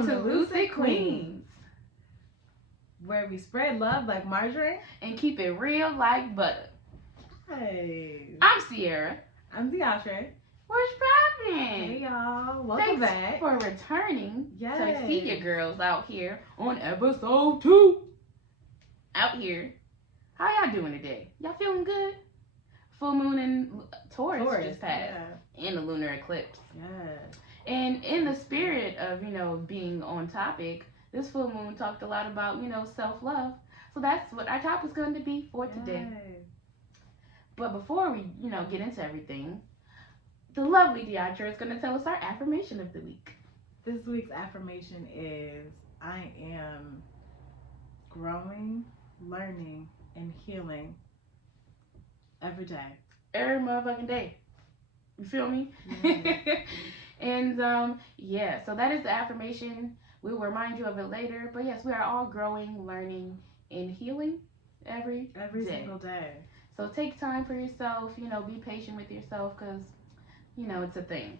Welcome to Lucid Queens, where we spread love like margarine and keep it real like butter. Hey, I'm Sierra. I'm Deatra. What's poppin'? Hey y'all, welcome back. For returning. Yes. So I see you girls out here on episode 2. Out here. How y'all doing today? Y'all feeling good? Full moon in Taurus just passed. Yeah. And the lunar eclipse. Yes. And in the spirit of, being on topic, this full moon talked a lot about, self-love. So that's what our topic's going to be for today. But before we, get into everything, the lovely Deatra is going to tell us our affirmation of the week. This week's affirmation is, I am growing, learning, and healing every day. Every motherfucking day. You feel me? Yeah. And, so that is the affirmation. We will remind you of it later. But yes, we are all growing, learning, and healing every day. Single day. So take time for yourself, be patient with yourself because, it's a thing.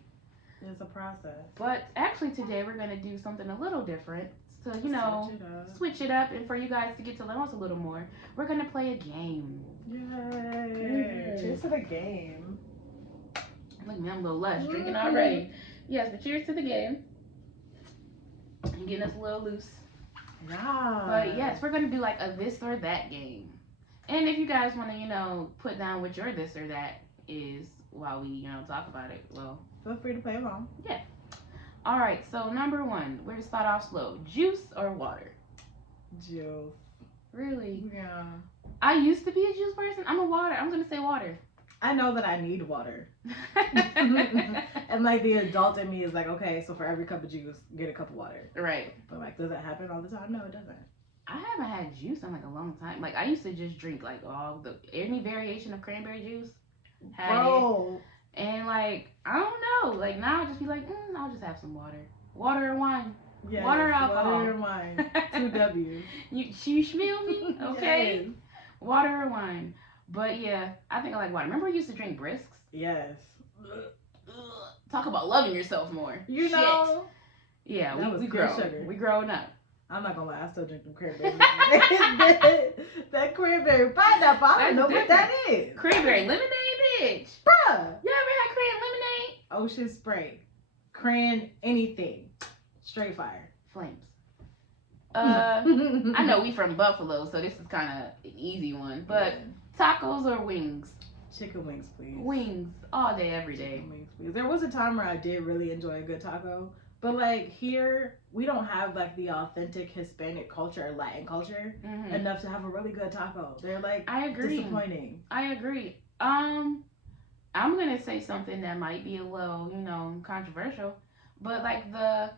It's a process. But actually today we're going to do something a little different. So, switch it up. And for you guys to get to know us a little more, we're going to play a game. Yay. Cheers to the game. Look at me, I'm a little lush, drinking already. Yes, but cheers to the game. And getting us a little loose. Yeah. But yes, we're going to do like a this or that game. And if you guys want to, put down what your this or that is while we, talk about it, well, feel free to play along. Yeah. All right, so number 1, we're going to start off slow. Juice or water? Juice. Really? Yeah. I used to be a juice person. I'm going to say water. I know that I need water. And like the adult in me is like, okay, so for every cup of juice, get a cup of water. Right. But like, does that happen all the time? No, it doesn't. I haven't had juice in like a long time. Like I used to just drink like any variation of cranberry juice. Bro. And like, I don't know. Like now I just be like, I'll just have some water. Water or wine. Yes, water or alcohol. Water or wine. 2 W's. You smell me? Okay. Yes. Water or wine. But yeah, I think I like water. Remember we used to drink Brisks? Yes. Talk about loving yourself more. Shit. Know. Yeah, we grow. Sugar. We growing up. I'm not gonna lie, I still drink them cranberry. That cranberry pineapple, I don't know what that is. Cranberry lemonade, bitch. Bruh. You ever had cran lemonade? Ocean Spray. Cran anything. Straight fire. Flames. I know we from Buffalo, so this is kind of an easy one. But tacos or wings? Chicken wings, please. Wings all day, every day. Chicken wings, please. There was a time where I did really enjoy a good taco. But like here, we don't have like the authentic Hispanic culture or Latin culture enough to have a really good taco. They're like disappointing. I agree. I'm gonna say something that might be a little, controversial, but like the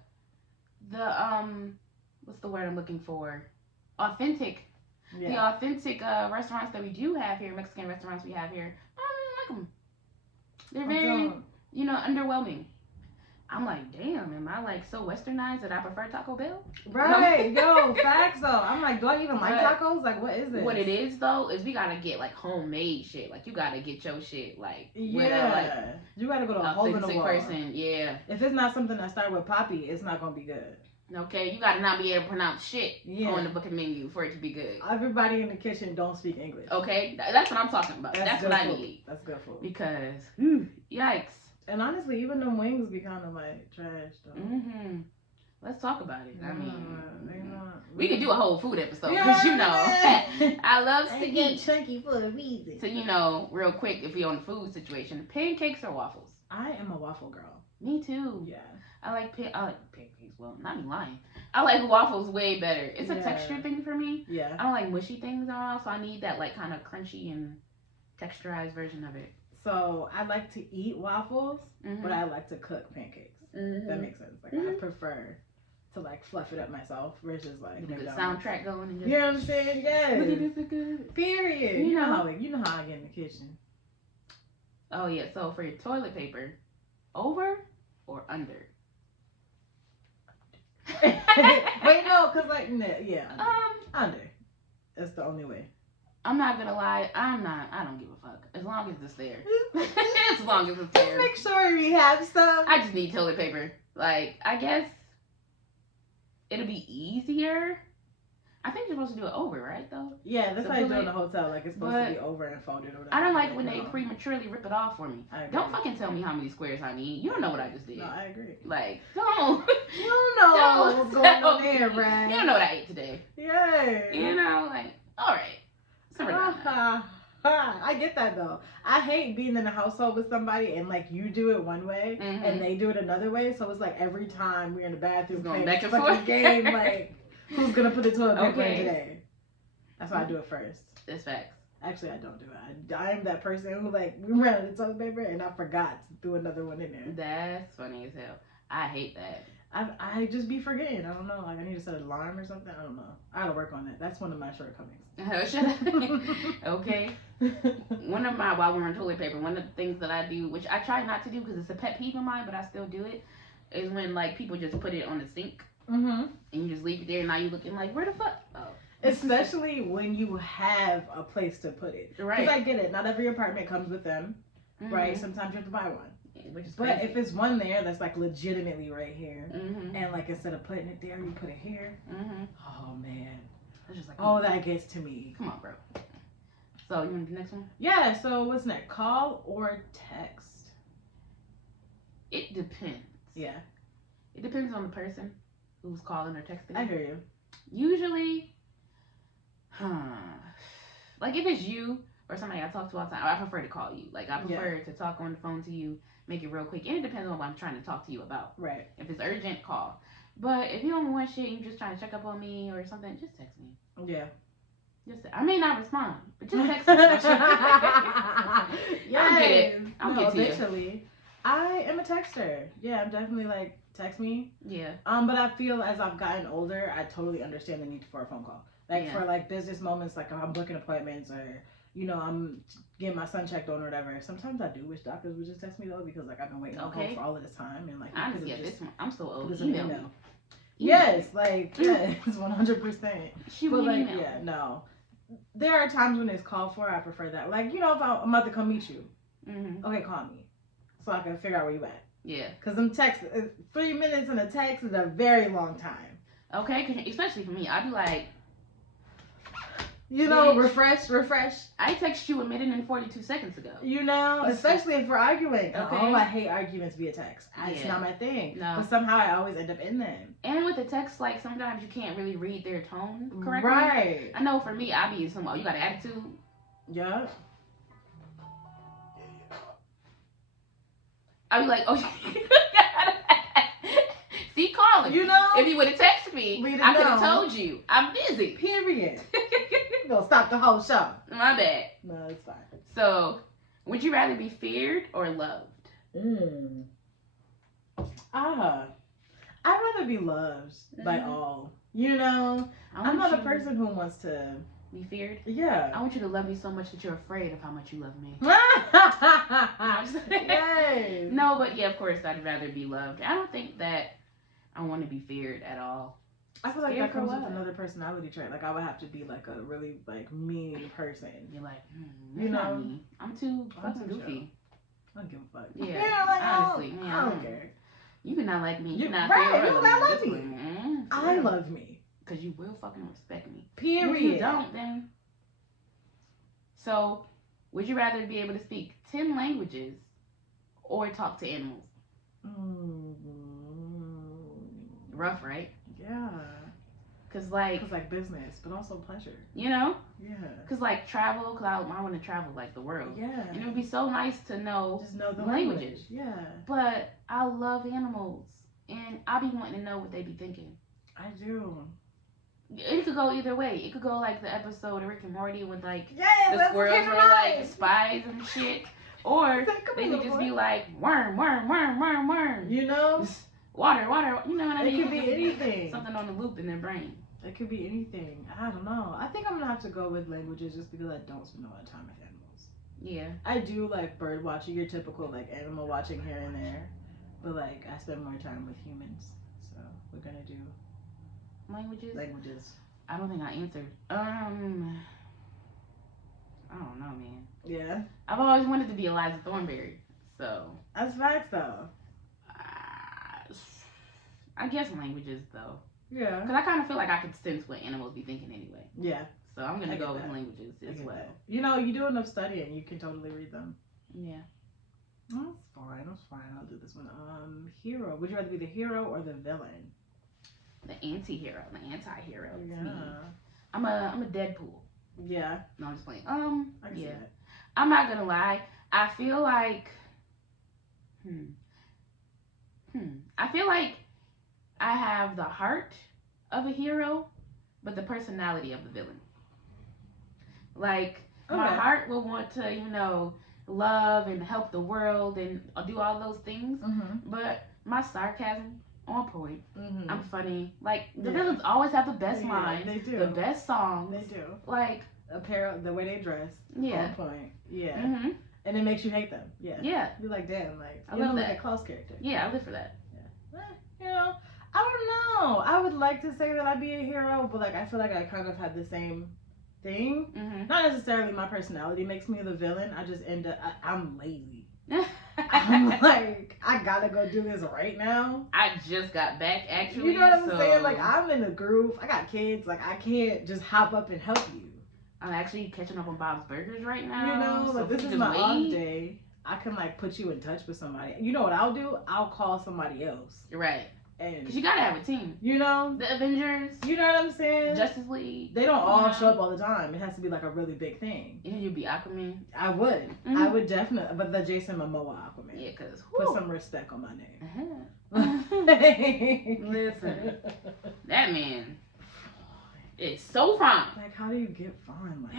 what's the word I'm looking for? Authentic. Yeah. The authentic restaurants that we do have here, Mexican restaurants we have here, I don't really like them. They're very, underwhelming. I'm like, damn, am I like so westernized that I prefer Taco Bell? Right, yo, facts though. I'm like, do I even like tacos? Like, what is this? What it is though is we gotta get like homemade shit. Like you gotta get your shit like you gotta go to a hole in the wall. Person, yeah. If it's not something that start with Poppy, it's not gonna be good. Okay, you gotta not be able to pronounce shit on the booking menu for it to be good. Everybody in the kitchen don't speak English. Okay, that's what I'm talking about. That's what I need. That's good food. Because, yikes. And honestly, even them wings be kind of like trash though. Let's talk about it. I mean, we we could do a whole food episode because I love to eat. Chunky for a reason. So real quick, if we're on the food situation, pancakes or waffles? I am a waffle girl. Me too. Yeah. I like pancakes. Well, not even lying. I like waffles way better. It's a texture thing for me. Yeah. I don't like mushy things at all, so I need that like kind of crunchy and texturized version of it. So I like to eat waffles, but I like to cook pancakes. That makes sense. Like I prefer to like fluff it up myself versus like get a good soundtrack going and just, you know what I'm saying? Yes. Look at this good. Period. You know how I get in the kitchen. Oh yeah. So for your toilet paper, over or under? Wait, no, cause like under. That's the only way. I'm not gonna lie, I don't give a fuck. As long as it's there. As long as it's there. Make sure we have some. I just need toilet paper. Like, I guess it'll be easier. I think you're supposed to do it over, right, though? Yeah, that's how you do it in the hotel. Like, it's supposed to be over and folded or whatever. I don't like when they prematurely rip it off for me. Don't fucking tell me how many squares I need. You don't know what I just did. No, I agree. Like, don't. You don't know what's going on there, Brad. You don't know what I ate today. Yeah. You know, like, all right. I get that, though. I hate being in a household with somebody and, like, you do it one way and they do it another way. So it's like every time we're in the bathroom going back and forth game, like, who's gonna put the toilet paper in today? That's why I do it first. That's facts. Actually, I don't do it. I am that person who, like, we ran out of toilet paper and I forgot to do another one in there. That's funny as hell. I hate that. I just be forgetting. I don't know. Like, I need to set an alarm or something. I don't know. I gotta work on that. That's one of my shortcomings. Okay. While we're on toilet paper, one of the things that I do, which I try not to do because it's a pet peeve of mine, but I still do it, is when, like, people just put it on the sink. And you just leave it there and now you're looking like, where the fuck? Oh. Especially when you have a place to put it. Right. Because I get it. Not every apartment comes with them. Right? Sometimes you have to buy one. Which is but if it's one there that's like legitimately right here, and like instead of putting it there, you put it here. Oh man. That's just like, that gets to me. Come on, bro. So you want the next one? Yeah. So what's next? Call or text? It depends. Yeah. It depends on the person who's calling or texting. I hear you. Usually, like if it's you or somebody I talk to all the time, I prefer to call you. Like I prefer to talk on the phone to you, make it real quick, and it depends on what I'm trying to talk to you about. Right. If it's urgent, call. But if you don't want shit and you're just trying to check up on me or something, just text me. Yeah. I may not respond, but just text me. Yeah. I'll get to eventually. You. I am a texter. Yeah, I'm definitely like, text me. Yeah. But I feel as I've gotten older, I totally understand the need for a phone call. Like for like business moments, like if I'm booking appointments or, you know, I'm getting my son checked on or whatever. Sometimes I do wish doctors would just text me though, because like I've been waiting on hold for all of this time and like honestly, I'm so old. Email me. Yes, like yes, 100%. But like yeah, no. There are times when it's called for. I prefer that. Like, you know, if I'm about to come meet you, okay, call me so I can figure out where you at. Yeah. Because them texts, 3 minutes in a text is a very long time. Okay, especially for me, I'd be like, you know, refresh. I text you a minute and 42 seconds ago. You know, especially if we're arguing. Okay. Oh, I hate arguments via text. It's not my thing. No. But somehow I always end up in them. And with the text, like, sometimes you can't really read their tone correctly. Right. I know for me, I be somewhat, you got an attitude? Yeah. I'd be like, oh, see, calling. You know? If you would have texted me, I could have told you. I'm busy. Period. You're going to stop the whole show. My bad. No, it's fine. So, would you rather be feared or loved? I'd rather be loved by all. You know? I'm not a person who wants to be feared. Yeah. I want you to love me so much that you're afraid of how much you love me. Yes. No, but yeah, of course, I'd rather be loved. I don't think that I want to be feared at all. I feel like that comes with another personality trait. Like I would have to be like a really like mean person. You're like, you know, me. I'm too fucking goofy. I don't give a fuck. Yeah, like, honestly, I don't care. You cannot like me. You cannot love me. I love me. Because you will fucking respect me. Period. If you don't, then. So, would you rather be able to speak 10 languages or talk to animals? Rough, right? Yeah. Cause like business, but also pleasure. You know? Yeah. Cause like travel, cause I want to travel like the world. Yeah. And it would be so nice to just know the languages. Yeah. But I love animals, and I be wanting to know what they be thinking. I do. It could go either way. It could go like the episode of Rick and Morty with like the squirrels were like spies and shit, or they could just be like worm. You know. Water, you know what I mean? It could be anything. Something on the loop in their brain. It could be anything. I don't know. I think I'm gonna have to go with languages just because I don't spend a lot of time with animals. Yeah. I do like bird watching, your typical like animal watching here and there. But like I spend more time with humans. So we're gonna do Languages. I don't think I answered. I don't know, man. Yeah. I've always wanted to be Eliza Thornberry. So that's facts though. I guess languages, though. Yeah. Because I kind of feel like I could sense what animals be thinking anyway. Yeah. So I'm gonna go with languages as well. That. You know, you do enough studying, you can totally read them. Yeah. That's fine. That's fine. I'll do this one. Hero. Would you rather be the hero or the villain? The anti-hero. The anti-hero. Yeah. Me. I'm a Deadpool. Yeah. No, I'm just playing. I can see that. I'm not gonna lie. I feel like. I feel like I have the heart of a hero, but the personality of the villain. Like, my heart will want to, you know, love and help the world and do all those things, but my sarcasm on point. I'm funny. Like, the villains always have the best lines. They do. The best songs. They do. Like, apparel, the way they dress. Yeah. On point. Yeah. And it makes you hate them. Yeah. Yeah. You're like, damn, like, I love that. like a Klaus character. Yeah, I live for that. Yeah. You know, I don't know. I would like to say that I'd be a hero, but like, I feel like I kind of have the same thing. Not necessarily my personality makes me the villain. I just end up, I'm lazy. I'm like, I gotta go do this right now. I just got back, actually. You know what I'm saying? Like, I'm in the groove. I got kids. Like, I can't just hop up and help you. I'm actually catching up on Bob's Burgers right now. You know, like, this is my off day. I can, like, put you in touch with somebody. You know what I'll do? I'll call somebody else. Right. And because you gotta have a team. You know? The Avengers. You know what I'm saying? Justice League. They don't all show up all the time. It has to be, like, a really big thing. Yeah, you'd be Aquaman. I would. I would definitely. But the Jason Momoa Aquaman. Yeah, because... Put some respect on my name. Listen. That man is so fine. Like, how do you get fine like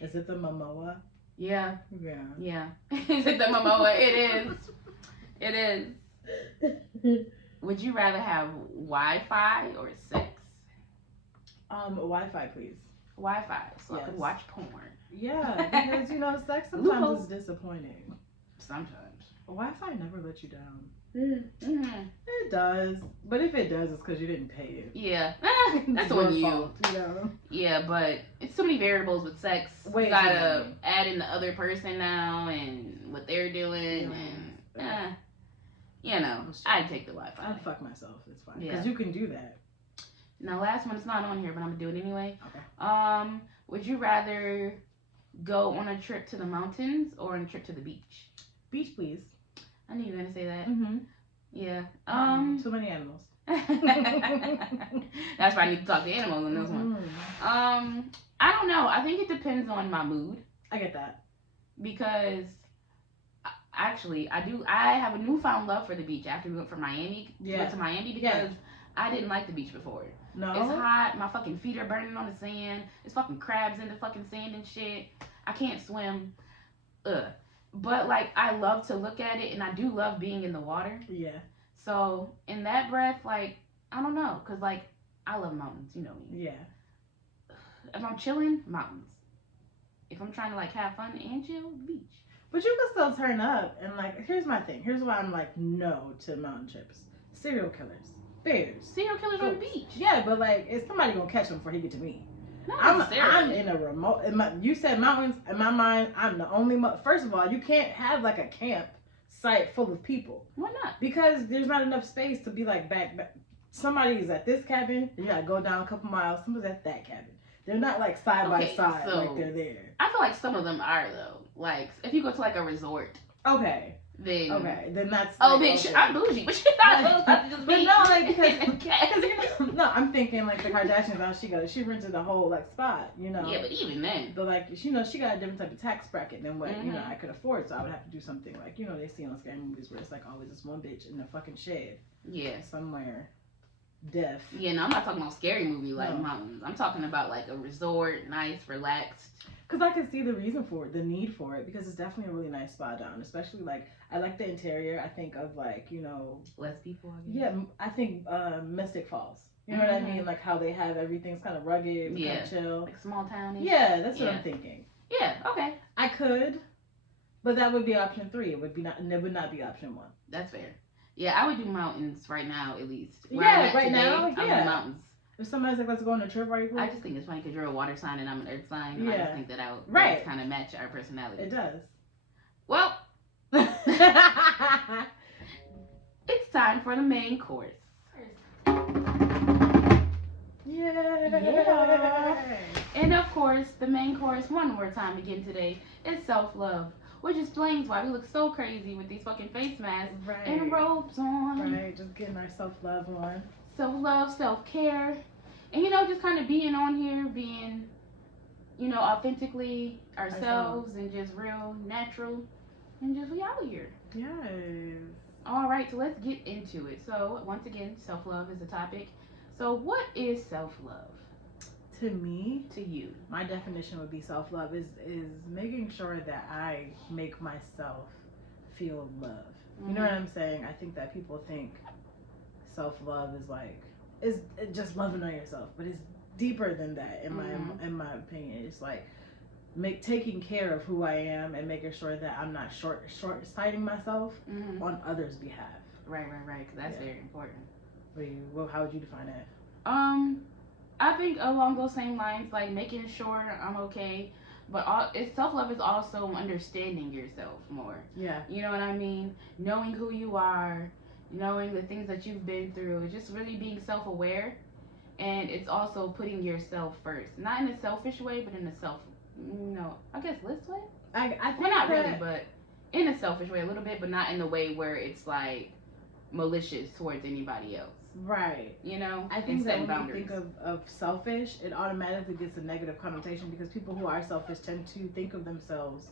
that? Is it the Momoa? Yeah. Yeah. Yeah. Is it the Momoa? It is. It is. Would you rather have Wi-Fi or sex? Wi-Fi, please. Wi-Fi, so I could watch porn. Yeah, because, you know, sex sometimes is disappointing. Sometimes. Wi-Fi never lets you down. It does, but if it does, it's because you didn't pay it. Yeah, that's on you. Fault, you know? Yeah, but it's too many variables with sex. You gotta add in the other person now and what they're doing, and you know, I'd take the Wi-Fi. I'd fuck myself. It's fine because you can do that. Now, last one, it's not on here, but I'm gonna do it anyway. Okay. Would you rather go on a trip to the mountains or on a trip to the beach? Beach, please. I knew you were gonna say that. Yeah. Too many animals. That's why I need to talk to animals on this one. I don't know. I think it depends on my mood. I get that. Because actually, I have a newfound love for the beach after we went from Miami. Went to Miami because I didn't like the beach before. No. It's hot. My fucking feet are burning on the sand. There's fucking crabs in the fucking sand and shit. I can't swim. Ugh. But, like, I love to look at it, and I do love being in the water. Yeah. So, in that breath, like, I don't know. Because, like, I love mountains. You know me. Yeah. If I'm chilling, mountains. If I'm trying to, like, have fun and chill, beach. But you can still turn up. And, like, here's my thing. Here's why I'm, like, no to mountain trips. Serial killers. Bears. Serial killers on the beach. Yeah, but, like, is somebody going to catch them before he get to me? I'm in a remote. You said mountains. In my mind, I'm the only. First of all, you can't have like a camp site full of people. Why not? Because there's not enough space to be like back. Somebody's at this cabin. You gotta go down a couple miles. Somebody's at that cabin. They're not like side by side like they're there. I feel like some of them are though. Like if you go to like a resort. Okay. Then that's. Oh, bitch, okay. I'm bougie, but you're not just But no, like because no, I'm thinking like the Kardashians. She rented a whole like spot, you know. Yeah, but even then. But like she got a different type of tax bracket than what I could afford, so I would have to do something like they see on scary movies where it's like always this one bitch in a fucking shed. Yeah. Somewhere. Deaf. Yeah, no, I'm not talking about scary movie like mountains. I'm talking about like a resort, nice, relaxed. Because I can see the reason for it, the need for it, because it's definitely a really nice spot down. Especially, like, I like the interior. I think of, like, less people, I guess. Yeah, I think Mystic Falls. You know what I mean? Like, how they have everything's kind of rugged, kind of chill. Like small towny. Yeah, that's what I'm thinking. Yeah, okay. I could, but that would be option 3. It would not be option 1. That's fair. Yeah, I would do mountains right now, at least. Right now, I'm mountains. If somebody's like, let's go on a trip, are you cool? I just think it's funny because you're a water sign and I'm an earth sign. Yeah. I just think that would kind of match our personality. It does. Well, it's time for the main course. Yeah. And of course, the main course, one more time again today, is self-love. Which explains why we look so crazy with these fucking face masks and robes on. Right, just getting our self-love on. Self-love, self-care. And, just kind of being on here, being, authentically ourselves and just real, natural. And just we out here. Yes. All right, so let's get into it. So, once again, self-love is the topic. So, what is self-love? To me, to you, my definition would be self-love is making sure that I make myself feel love. You know what I'm saying? I think that people think self-love is just loving on yourself, but it's deeper than that in my opinion. It's like taking care of who I am and making sure that I'm not short-sighting myself on others' behalf. Right, because that's very important. How would you define that? I think along those same lines, like making sure I'm okay, but self-love is also understanding yourself more. Yeah. You know what I mean? Knowing who you are, knowing the things that you've been through, just really being self-aware, and it's also putting yourself first. Not in a selfish way, but in a I guess this way? I think not really, but in a selfish way a little bit, but not in the way where it's like malicious towards anybody else. Right. I think that when you think of selfish, it automatically gets a negative connotation because people who are selfish tend to think of themselves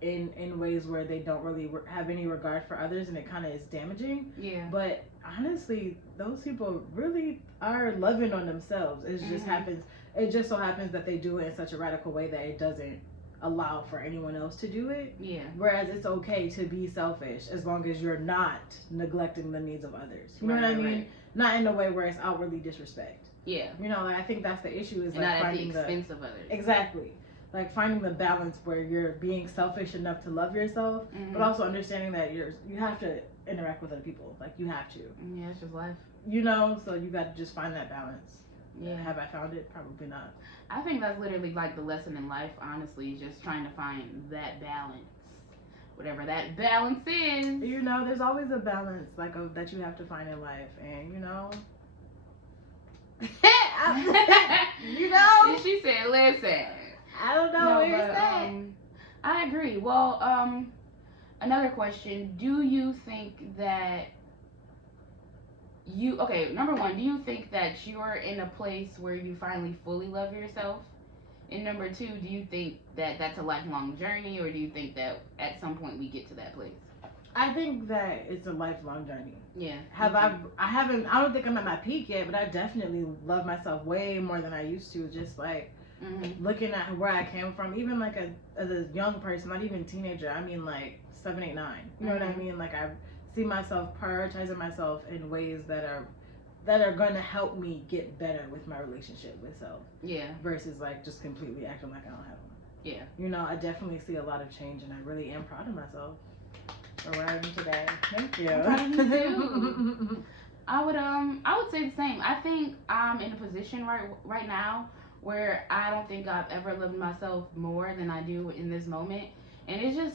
in ways where they don't really have any regard for others, and it kind of is damaging. Yeah. But honestly, those people really are loving on themselves. It just so happens that they do it in such a radical way that it doesn't allow for anyone else to do it. Yeah. Whereas it's okay to be selfish as long as you're not neglecting the needs of others. You know what I mean? Right. Not in a way where it's outwardly disrespect. Yeah. I think that's the issue is and like not finding at the expense of others. Exactly. Like finding the balance where you're being selfish enough to love yourself, but also understanding that you have to interact with other people. Like you have to. Yeah, it's just life. So you got to just find that balance. Yeah. Have I found it? Probably not. I think that's literally like the lesson in life, honestly, just trying to find that balance. Whatever that balance is. There's always a balance that you have to find in life, and And she said, listen. I don't know what you're saying. I agree. Well, another question. Do you think that number one, do you think that you're in a place where you finally fully love yourself? And number two, do you think that that's a lifelong journey, or do you think that at some point we get to that place? I think that it's a lifelong journey. Yeah. I don't think I'm at my peak yet, but I definitely love myself way more than I used to. Just like looking at where I came from, even like as a young person, not even teenager. I mean like 7, 8, 9. You know what I mean? Like I see myself prioritizing myself in ways that are going to help me get better with my relationship with self. Yeah. Versus like just completely acting like I don't have one. Yeah. I definitely see a lot of change, and I really am proud of myself for where I am today. Thank you. I'm proud of you too. I would say the same. I think I'm in a position right now where I don't think I've ever loved myself more than I do in this moment. And I feel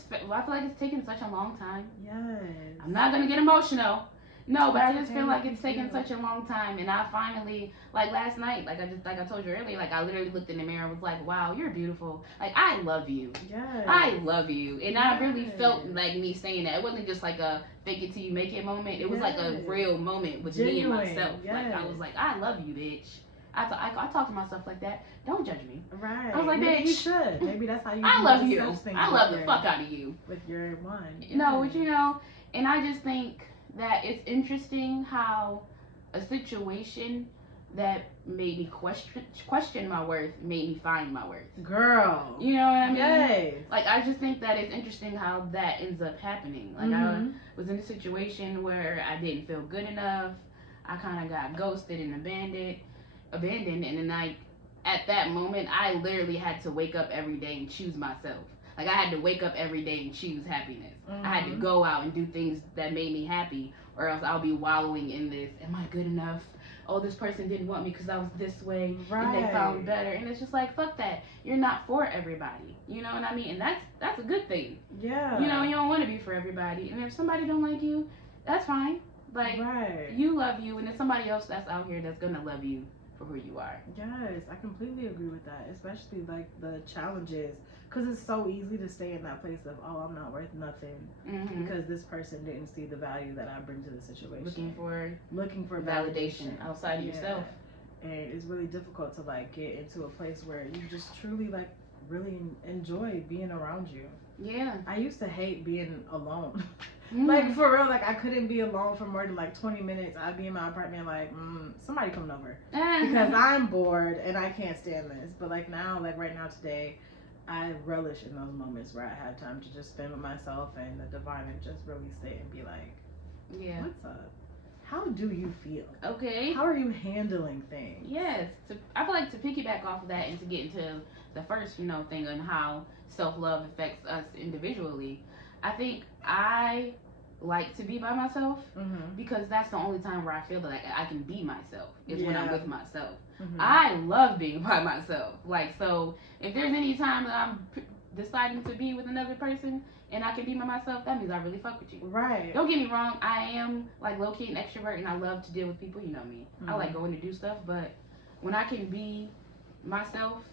like it's taken such a long time. Yes. I'm not going to get emotional. No, but I just feel like it's taken such a long time, and I finally, like last night, like I told you earlier, like I literally looked in the mirror and was like, wow, you're beautiful. Like, I love you. Yes. I love you. And I really felt like me saying that. It wasn't just like a fake it till you make it moment. It was like a real moment with me and myself. Like, I was like, I love you, bitch. I talk to myself like that. Don't judge me. Right. I was like, maybe you should. Maybe that's how you. I love you. I love the fuck out of you. With your one. No, but and I just think that it's interesting how a situation that made me question my worth made me find my worth. Girl. You know what I mean? Yes. Like, I just think that it's interesting how that ends up happening. Like, I was in a situation where I didn't feel good enough. I kind of got ghosted and abandoned. And then, at that moment, I literally had to wake up every day and choose myself. Like, I had to wake up every day and choose happiness. I had to go out and do things that made me happy, or else I'll be wallowing in this, am I good enough? Oh, this person didn't want me because I was this way, and they found better. And it's just like, fuck that. You're not for everybody. You know what I mean? And that's a good thing. Yeah. You don't want to be for everybody. And if somebody don't like you, that's fine. Like, you love you, and there's somebody else that's out here that's going to love you for who you are. Yes, I completely agree with that, especially like the challenges, because it's so easy to stay in that place of, oh, I'm not worth nothing because this person didn't see the value that I bring to the situation. Looking for validation outside of yourself. And it's really difficult to like get into a place where you just truly like really enjoy being around you. Yeah. I used to hate being alone. Like for real, like I couldn't be alone for more than like 20 minutes. I'd be in my apartment like, somebody coming over because I'm bored and I can't stand this. But like now, like right now today, I relish in those moments where I have time to just spend with myself and the divine and just really sit and be like, yeah, what's up? How do you feel? Okay. How are you handling things? Yes. I feel like to piggyback off of that and to get into the first, thing on how self-love affects us individually, I think I like to be by myself because that's the only time where I feel that I can be myself is when I'm with myself. I love being by myself. Like, so if there's any time that I'm deciding to be with another person and I can be by myself, that means I really fuck with you. Right. Don't get me wrong, I am like low-key an extrovert and I love to deal with people, you know me. I like going to do stuff, but when I can be myself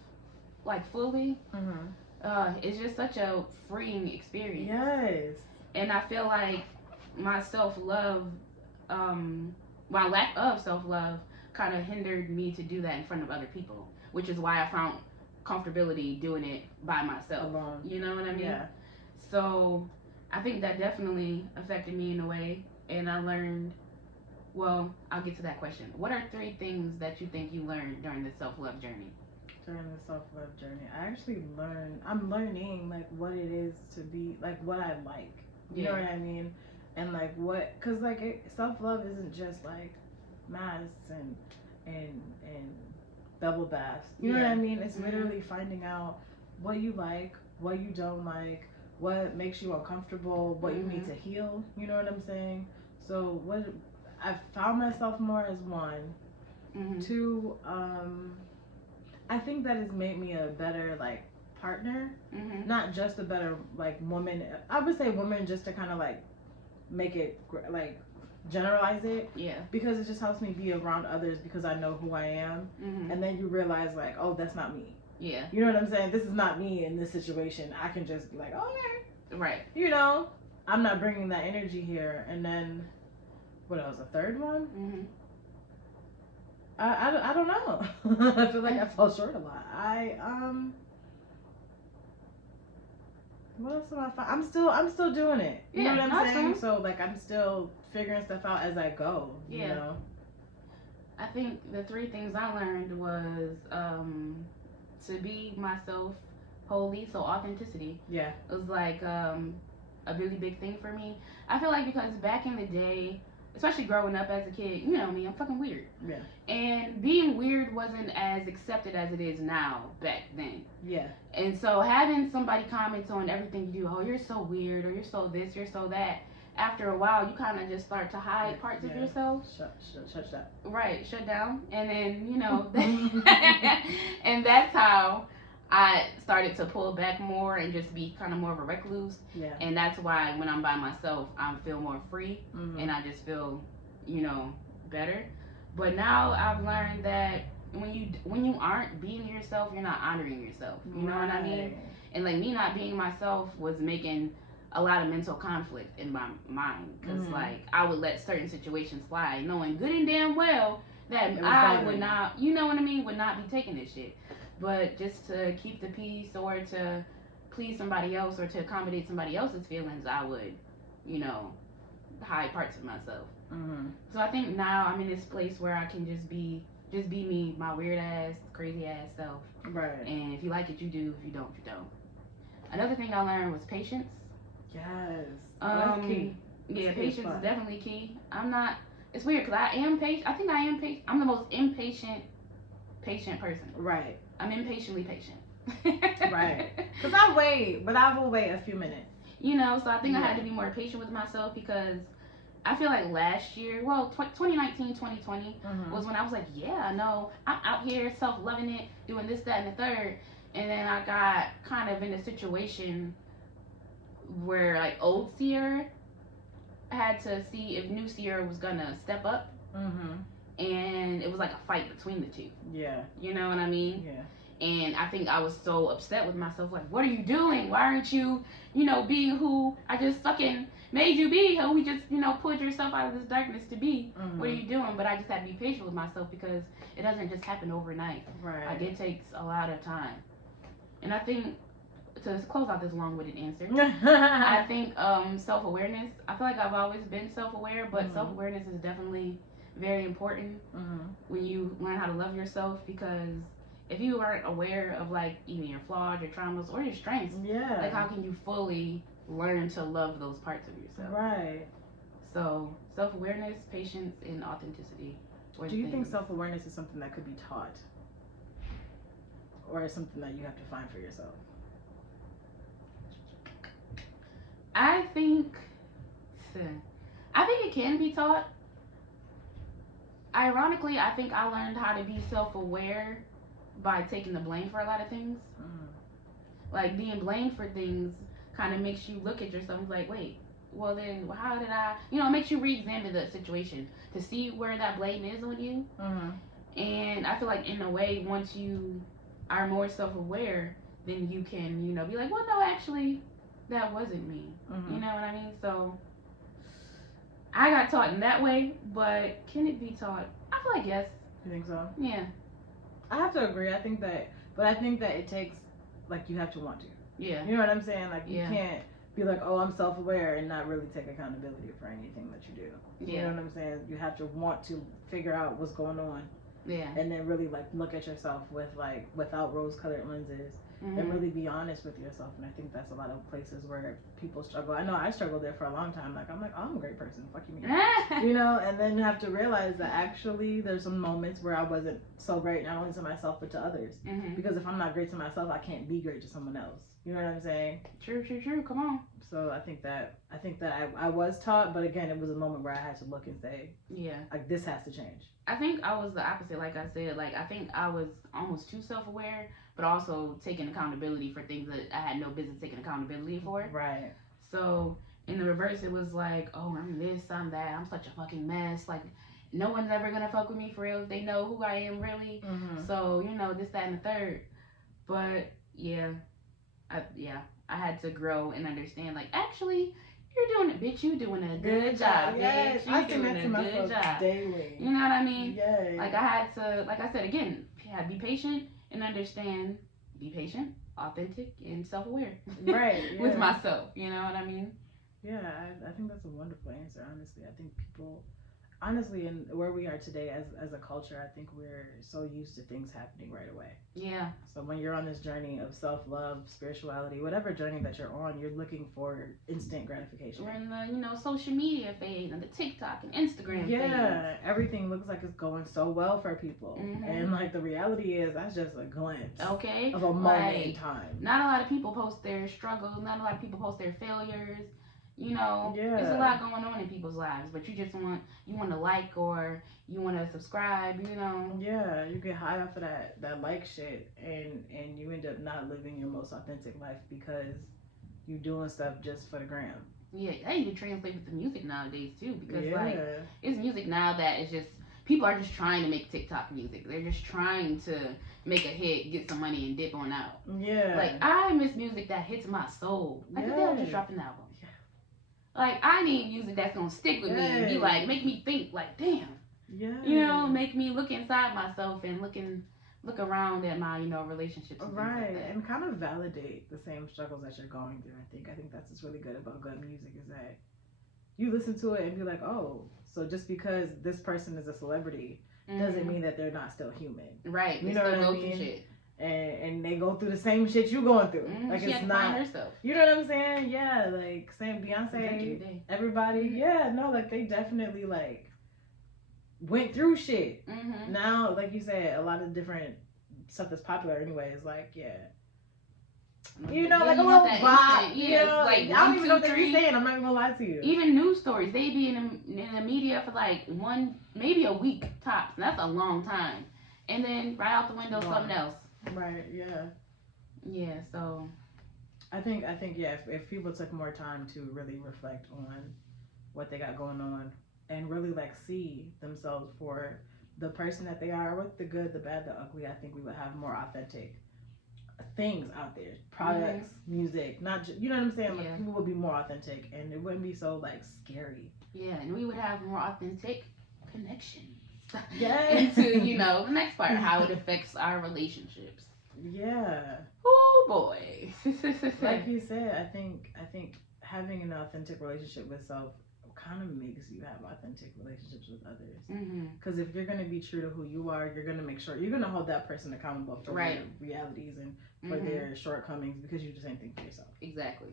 like fully, it's just such a freeing experience. Yes. And I feel like my self-love, my lack of self-love kind of hindered me to do that in front of other people, which is why I found comfortability doing it by myself. Alone. You know what I mean? Yeah. So I think that definitely affected me in a way, and I learned, well, I'll get to that question. What are 3 things that you think you learned during the self-love journey? During the self-love journey, I actually I'm learning like what it is to be, like what I like. You know what I mean? And like cause like self-love isn't just like masks and double baths. You know what I mean? It's literally finding out what you like, what you don't like, what makes you uncomfortable, what you need to heal. You know what I'm saying? So what I found myself more as 1. 2, I think that has made me a better like partner, not just a better like woman. I would say woman just to kind of like make it like generalize it, because it just helps me be around others because I know who I am, and then you realize like, oh, that's not me. Yeah, you know what I'm saying? This is not me in this situation. I can just be like, oh, okay, right. You know, I'm not bringing that energy here. And then what else? A 3rd one? I don't know. I feel like I fall short a lot. What else am I I'm still doing it. You know what I'm saying? So like I'm still figuring stuff out as I go. You know? I think the 3 things I learned was to be myself wholly, so authenticity. Yeah. It was like a really big thing for me. I feel like because back in the day, especially growing up as a kid, you know me, I'm fucking weird. Yeah. And being weird wasn't as accepted as it is now back then. Yeah. And so having somebody comment on everything you do, oh, you're so weird, or you're so this, you're so that, after a while, you kind of just start to hide parts of yourself. Shut down. Right, shut down. And then, and that's how I started to pull back more and just be kind of more of a recluse. Yeah. And that's why when I'm by myself, I feel more free and I just feel, better. But now I've learned that when you aren't being yourself, you're not honoring yourself. You know what I mean? And like me not being myself was making a lot of mental conflict in my mind because like I would let certain situations slide, knowing good and damn well that I would not, you know what I mean, would not be taking this shit. But just to keep the peace or to please somebody else or to accommodate somebody else's feelings, I would, hide parts of myself. So I think now I'm in this place where I can just be me, my weird ass, crazy ass self. Right. And if you like it, you do. If you don't, you don't. Another thing I learned was patience. Yes. That's key. Yeah, patience is definitely key. It's weird because I am patient. I think I am patient. I'm the most patient person. Right. I'm impatiently patient. Right. Because I wait, but I will wait a few minutes. So I think I had to be more patient with myself because I feel like last year, 2019, 2020 was when I was like, yeah, no, I'm out here self-loving it, doing this, that, and the third. And then I got kind of in a situation where like old Sierra had to see if new Sierra was gonna step up. and it was like a fight between the two. Yeah. You know what I mean? Yeah. And I think I was so upset with myself, like, what are you doing? Why aren't you, being who I just fucking made you be? Who we just, pulled yourself out of this darkness to be? Mm-hmm. What are you doing? But I just had to be patient with myself because it doesn't just happen overnight. Right. Like, it takes a lot of time. And I think, to close out this long-winded answer, I think self-awareness, I feel like I've always been self-aware, but mm-hmm. self-awareness is definitely very important mm-hmm. when you learn how to love yourself, because if you aren't aware of, like, even your flaws, your traumas, or your strengths, like, how can you fully learn to love those parts of yourself? Right. So, self-awareness, patience, and authenticity. Do you think self-awareness is something that could be taught? Or is something that you have to find for yourself? I think it can be taught. Ironically, I think I learned how to be self-aware by taking the blame for a lot of things. Like, being blamed for things kind of makes you look at yourself like, wait, well then, how did I, it makes you re-examine the situation to see where that blame is on you. And I feel like, in a way, once you are more self-aware, then you can, be like, well, no, actually, that wasn't me. You know what I mean? So, I got taught in that way, but can it be taught? I feel like yes. You think so? Yeah. I have to agree. I think that it takes, like, you have to want to. Yeah. You know what I'm saying? Like, you can't be like, oh, I'm self-aware and not really take accountability for anything that you do. You know what I'm saying? You have to want to figure out what's going on. Yeah. And then really, like, look at yourself with, like, without rose-colored lenses and really be honest with yourself. And I think that's a lot of places where people struggle. I know I struggled there for a long time. Like, I'm like, oh, I'm a great person. Fuck you, me. And then you have to realize that actually there's some moments where I wasn't so great, not only to myself, but to others. Because if I'm not great to myself, I can't be great to someone else. You know what I'm saying? True. Come on. So I think that I was taught, but again, it was a moment where I had to look and say, like, this has to change. I think I was the opposite. Like I said, like, I think I was almost too self-aware, but also taking accountability for things that I had no business taking accountability for. Right. So in the reverse, it was like, oh, I'm this, I'm that, I'm such a fucking mess. Like, no one's ever gonna fuck with me for real if they know who I am really. So, this, that, and the third. But I had to grow and understand, like, actually, you're doing it, bitch. You're doing a good job, yes. bitch. You're doing a good job. Daily. You know what I mean? Yes. Like, I had to, like I said, again, be patient and understand, be patient, authentic, and self-aware. Right. With myself. You know what I mean? Yeah, I think that's a wonderful answer, honestly. I think people, honestly, and where we are today as a culture, I think we're so used to things happening right away. Yeah. So when you're on this journey of self-love, spirituality, whatever journey that you're on, you're looking for instant gratification. We're in the, social media phase and the TikTok and Instagram phase. Yeah, everything looks like it's going so well for people. And, like, the reality is that's just a glimpse of a moment in time. Not a lot of people post their struggles. Not a lot of people post their failures. There's a lot going on in people's lives, but you just want to like, or you want to subscribe, Yeah, you get high off of that like shit, and you end up not living your most authentic life because you doing stuff just for the gram. Yeah, that even translates with the music nowadays too, because like, it's music now that is just, people are just trying to make TikTok music. They're just trying to make a hit, get some money, and dip on out. Yeah. Like, I miss music that hits my soul. Like, Adele just dropped an album. Like, I need music that's gonna stick with me and be like, make me think, like, damn. Yeah. Make me look inside myself and look around at my, relationships and things like that. And kind of validate the same struggles that you're going through. I think that's what's really good about good music, is that you listen to it and be like, oh, so just because this person is a celebrity doesn't mean that they're not still human. Right. You know what I mean? Shit. And they go through the same shit you going through. Like, she it's had to not find herself. You know what I'm saying? Yeah, like, same Beyonce, everybody. Yeah, no, like, they definitely, like, went through shit. Now, like you said, a lot of different stuff that's popular anyway is like, like a little vibe. Like, I don't even know what they're saying. I'm not even gonna lie to you. Even news stories, they be in the media for like maybe a week tops. And that's a long time. And then right out the window, something else. Right. Yeah. Yeah. So, I think if people took more time to really reflect on what they got going on and really, like, see themselves for the person that they are, with the good, the bad, the ugly, I think we would have more authentic things out there, products, music, not just, you know what I'm saying, like people would be more authentic and it wouldn't be so like scary. Yeah, and we would have more authentic connections. Yeah. Into, you know, the next part, how it affects our relationships. Yeah. Oh boy. Like you said, I think having an authentic relationship with self kind of makes you have authentic relationships with others. Because if you're going to be true to who you are, you're going to make sure you're going to hold that person accountable for their realities and for their shortcomings, because you just ain't think for yourself. Exactly.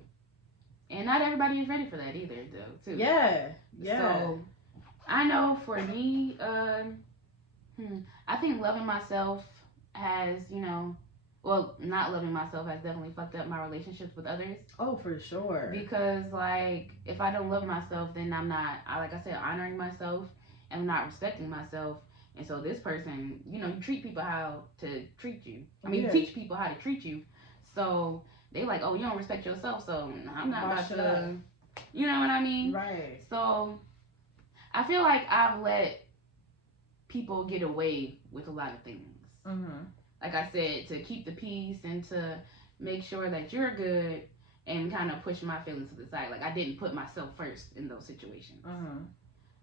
And not everybody is ready for that either, though, too. Yeah. So I know for me, I think loving myself has, you know, well, not loving myself has definitely fucked up my relationships with others. Oh, for sure. Because, like, if I don't love myself, then I'm not, like I said, honoring myself, and I'm not respecting myself. And so this person, you know, you treat people how to treat you. I mean, you teach people how to treat you. So they like, oh, you don't respect yourself, so I'm not about to, you know what I mean? Right. So I feel like I've let people get away with a lot of things. Like I said, to keep the peace and to make sure that you're good, and kind of push my feelings to the side. Like I didn't put myself first in those situations.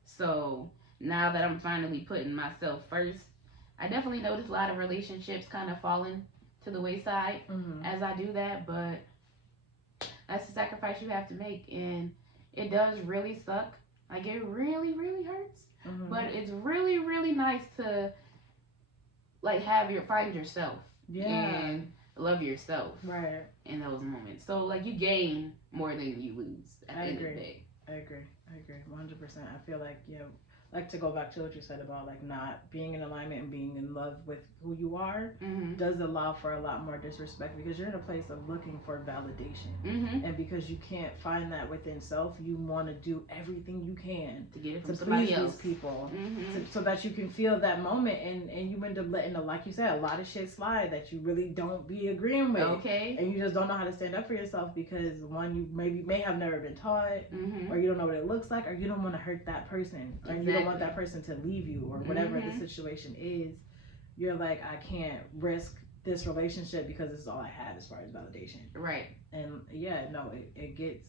So now that I'm finally putting myself first, I definitely notice a lot of relationships kind of falling to the wayside as I do that. But that's the sacrifice you have to make, and it does really suck. Like it really, really hurts. But it's really, really nice to like find yourself and love yourself in those moments. So like you gain more than you lose at the end of the day. I agree 100%. I feel like like to go back to what you said about like not being in alignment and being in love with who you are does allow for a lot more disrespect, because you're in a place of looking for validation, and because you can't find that within self, you want to do everything you can to get it from to somebody please else. These people, so that you can feel that moment, and you end up letting, like you said, a lot of shit slide that you really don't be agreeing with. And you just don't know how to stand up for yourself, because one, you may have never been taught, or you don't know what it looks like, or you don't want to hurt that person, or you don't want that person to leave you, or whatever the situation is. You're like, I can't risk this relationship because this is all I have as far as validation. Right. And it gets,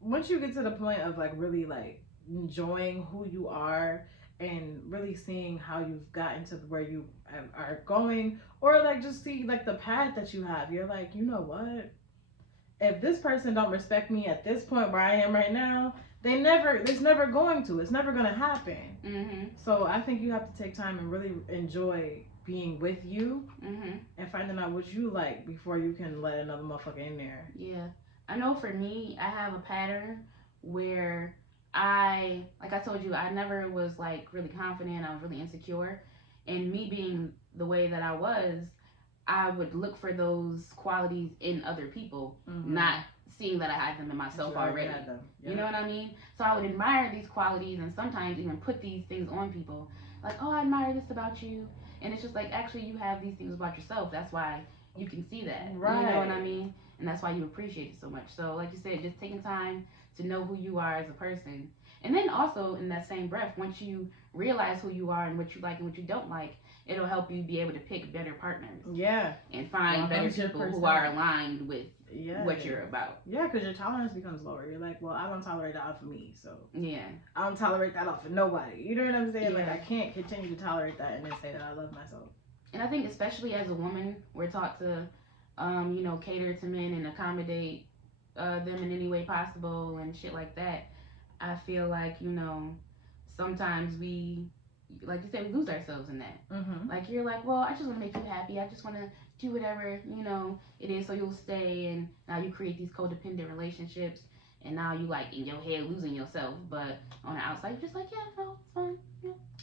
once you get to the point of like really like enjoying who you are and really seeing how you've gotten to where you are going, or like just see like the path that you have, you're like, you know what, if this person don't respect me at this point where I am right now, it's never going to happen. So I think you have to take time and really enjoy being with you, and finding out what you like before you can let another motherfucker in there. Yeah. I know for me, I have a pattern where like I told you, I never was like really confident. I was really insecure. And me being the way that I was, I would look for those qualities in other people, not seeing that I had them in myself already. You know what I mean? So I would admire these qualities, and sometimes even put these things on people. Like, oh, I admire this about you. And it's just like, actually, you have these things about yourself. That's why you can see that. Right. You know what I mean? And that's why you appreciate it so much. So, like you said, just taking time to know who you are as a person. And then also, in that same breath, once you realize who you are and what you like and what you don't like, it'll help you be able to pick better partners. Yeah. And find 100%. Better people who are aligned with what you're about. Yeah, because your tolerance becomes lower. You're like, well, I don't tolerate that off of me, so I don't tolerate that off of nobody. You know what I'm saying? Like, I can't continue to tolerate that and then say that I love myself. And I think especially as a woman, we're taught to, cater to men and accommodate them in any way possible and shit like that. I feel like, sometimes we, like you said, we lose ourselves in that. Like, you're like, well, I just want to make you happy. I just want to do whatever, it is so you'll stay. And now you create these codependent relationships. And now you, like, in your head losing yourself. But on the outside, you're just like, yeah, no, it's fine.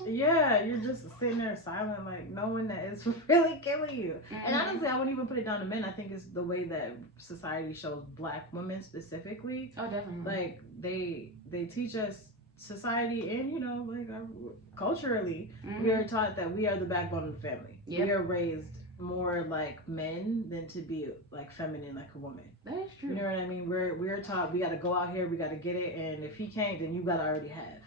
Yeah, you're just sitting there silent, like, knowing that it's really killing you. And honestly, I wouldn't even put it down to men. I think it's the way that society shows black women specifically. Oh, definitely. Like, they teach us society and, culturally, we are taught that we are the backbone of the family. Yep. We are raised more like men than to be like feminine like a woman. That is true. You know what I mean? We're taught we got to go out here, we got to get it, and if he can't, then you got to already have.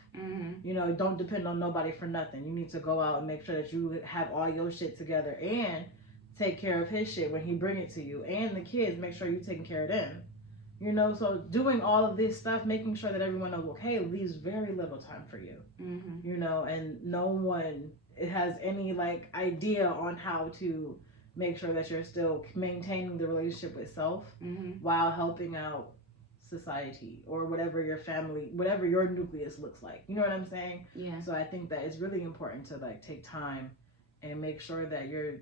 You know, don't depend on nobody for nothing. You need to go out and make sure that you have all your shit together and take care of his shit when he bring it to you, and the kids, make sure you taking care of them. You know, so doing all of this stuff, making sure that everyone knows, okay, leaves very little time for you. You know, and no one has any like idea on how to make sure that you're still maintaining the relationship with self while helping out society or whatever your family, whatever your nucleus looks like. You know what I'm saying? Yeah. So I think that it's really important to like take time and make sure that you're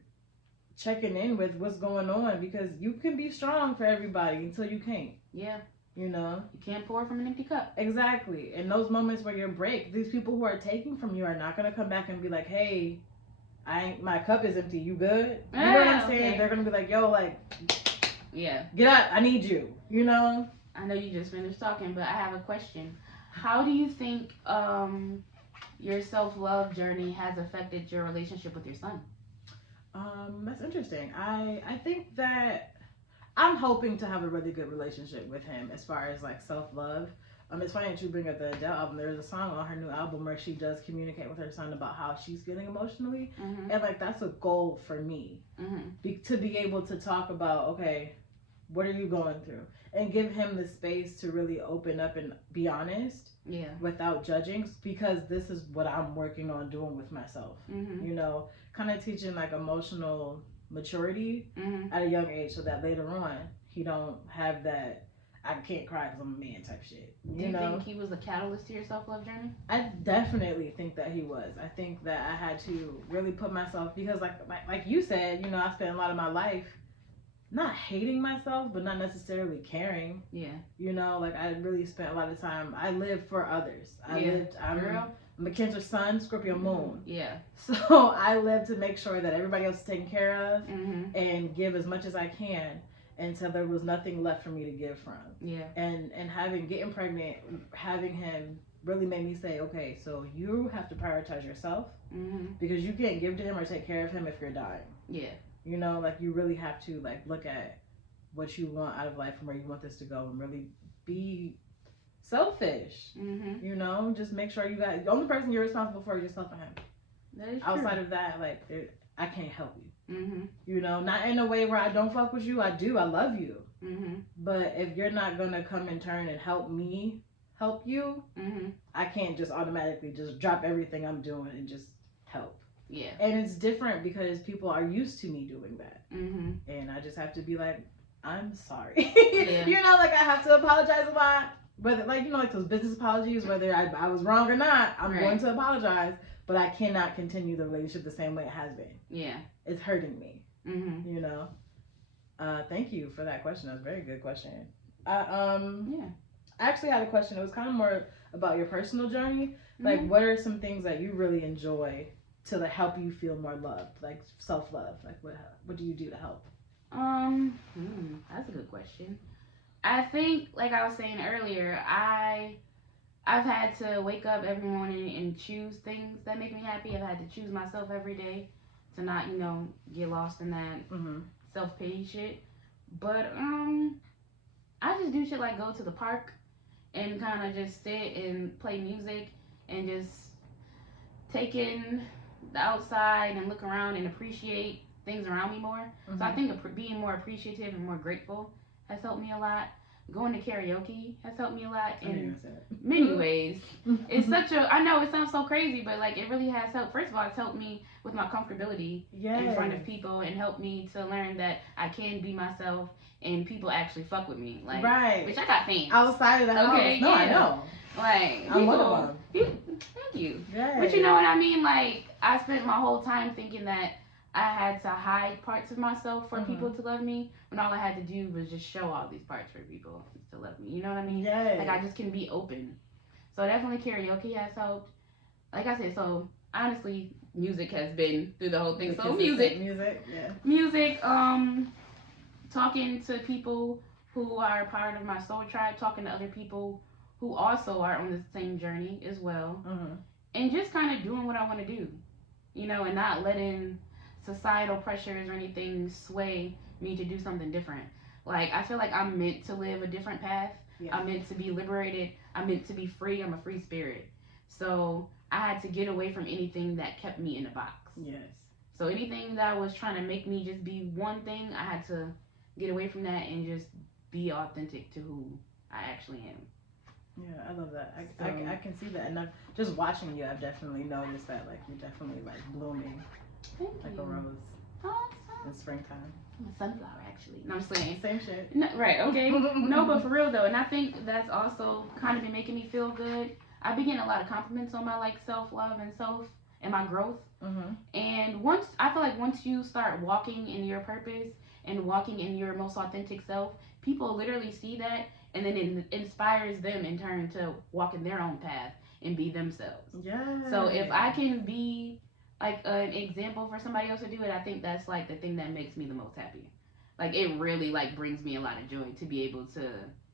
checking in with what's going on, because you can be strong for everybody until you can't. Yeah. You know? You can't pour from an empty cup. Exactly. And those moments where you break, these people who are taking from you are not going to come back and be like, hey, my cup is empty. You good? You know what I'm saying? Okay. They're going to be like, yo, like, yeah, get up. I need you. You know? I know you just finished talking, but I have a question. How do you think your self-love journey has affected your relationship with your son? That's interesting. I think that I'm hoping to have a really good relationship with him as far as like self-love. It's funny that you bring up the Adele album. There's a song on her new album where she does communicate with her son about how she's feeling emotionally. And like that's a goal for me. To be able to talk about, okay, what are you going through? And give him the space to really open up and be honest. Yeah. Without judging, because this is what I'm working on doing with myself. You know, kind of teaching like emotional maturity at a young age, so that later on he don't have that I can't cry because I'm a man type shit. Do you think he was a catalyst to your self-love journey? I definitely think that he was. I think that I had to really put myself, because like you said, you know, I spent a lot of my life not hating myself, but not necessarily caring. Yeah. You know, like I really spent a lot of time. I lived for others. I'm a Cancer Sun, Scorpio Moon. Yeah. So I live to make sure that everybody else is taken care of and give as much as I can until there was nothing left for me to give from. Yeah. And getting pregnant, having him really made me say, okay, so you have to prioritize yourself because you can't give to him or take care of him if you're dying. Yeah. You know, like you really have to like look at what you want out of life and where you want this to go, and really be selfish. You know, just make sure you got the only person you're responsible for is yourself and him. That is Outside true. of that, like I can't help you. You know, not in a way where I don't fuck with you. I do. I love you. But if you're not gonna come in turn and help me help you, I can't just automatically just drop everything I'm doing and just help. Yeah. And it's different because people are used to me doing that. And I just have to be like, I'm sorry. Yeah. You know, like I have to apologize a lot. Whether, like, you know, like those business apologies, whether I was wrong or not, I'm going to apologize. But I cannot continue the relationship the same way it has been. Yeah. It's hurting me. You know? Thank you for that question. That was a very good question. I actually had a question. It was kind of more about your personal journey. Like, what are some things that you really enjoy to like help you feel more loved, like self-love? Like what do you do to help? That's a good question. I think, like I was saying earlier, I've had to wake up every morning and choose things that make me happy. I've had to choose myself every day to not, you know, get lost in that self-pity shit. But I just do shit like go to the park and kind of just sit and play music and just take in the outside and look around and appreciate things around me more. So I think being more appreciative and more grateful has helped me a lot. Going to karaoke has helped me a lot in many ways. It's such a, I know it sounds so crazy, but like it really has helped. First of all, it's helped me with my comfortability in front of people and helped me to learn that I can be myself and people actually fuck with me. Like, which I got fans. Outside of the house. No, I know. Like, I'm one of them. Thank you. But you know what I mean? Like, I spent my whole time thinking that I had to hide parts of myself for people to love me, when all I had to do was just show all these parts for people to love me. You know what I mean? Like, I just can be open. So definitely karaoke has helped. Like I said, so honestly, music has been through the whole thing. So music, talking to people who are part of my soul tribe, talking to other people who also are on the same journey as well, and just kind of doing what I want to do, you know, and not letting societal pressures or anything sway me to do something different. Like, I feel like I'm meant to live a different path. Yeah. I'm meant to be liberated. I'm meant to be free. I'm a free spirit. So I had to get away from anything that kept me in a box. Yes. So anything that was trying to make me just be one thing, I had to get away from that and just be authentic to who I actually am. Yeah, I love that. I can see that, and just watching you, I've definitely noticed that. Like, you're definitely like blooming, like a rose in springtime. I'm a sunflower, actually. No, I'm saying same shit. No, right? Okay. No, but for real though, and I think that's also kind of been making me feel good. I've been getting a lot of compliments on my like self-love and my growth. Mm-hmm. And I feel like once you start walking in your purpose and walking in your most authentic self, people literally see that, and then it inspires them in turn to walk in their own path and be themselves. Yeah. So if I can be like an example for somebody else to do it, I think that's like the thing that makes me the most happy. Like, it really like brings me a lot of joy to be able to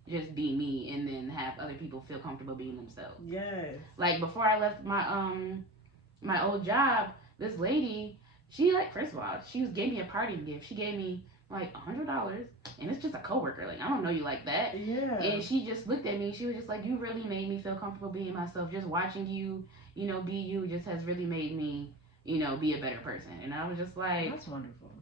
just be me and then have other people feel comfortable being themselves. Yes. Like, before I left my old job, this lady, she like, first of all, she gave me a party gift. She gave me like $100, and it's just a coworker. Like, I don't know you like that. Yeah. And she just looked at me. She was just like, you really made me feel comfortable being myself. Just watching you, be you just has really made me, be a better person. And I was just like, that's wonderful.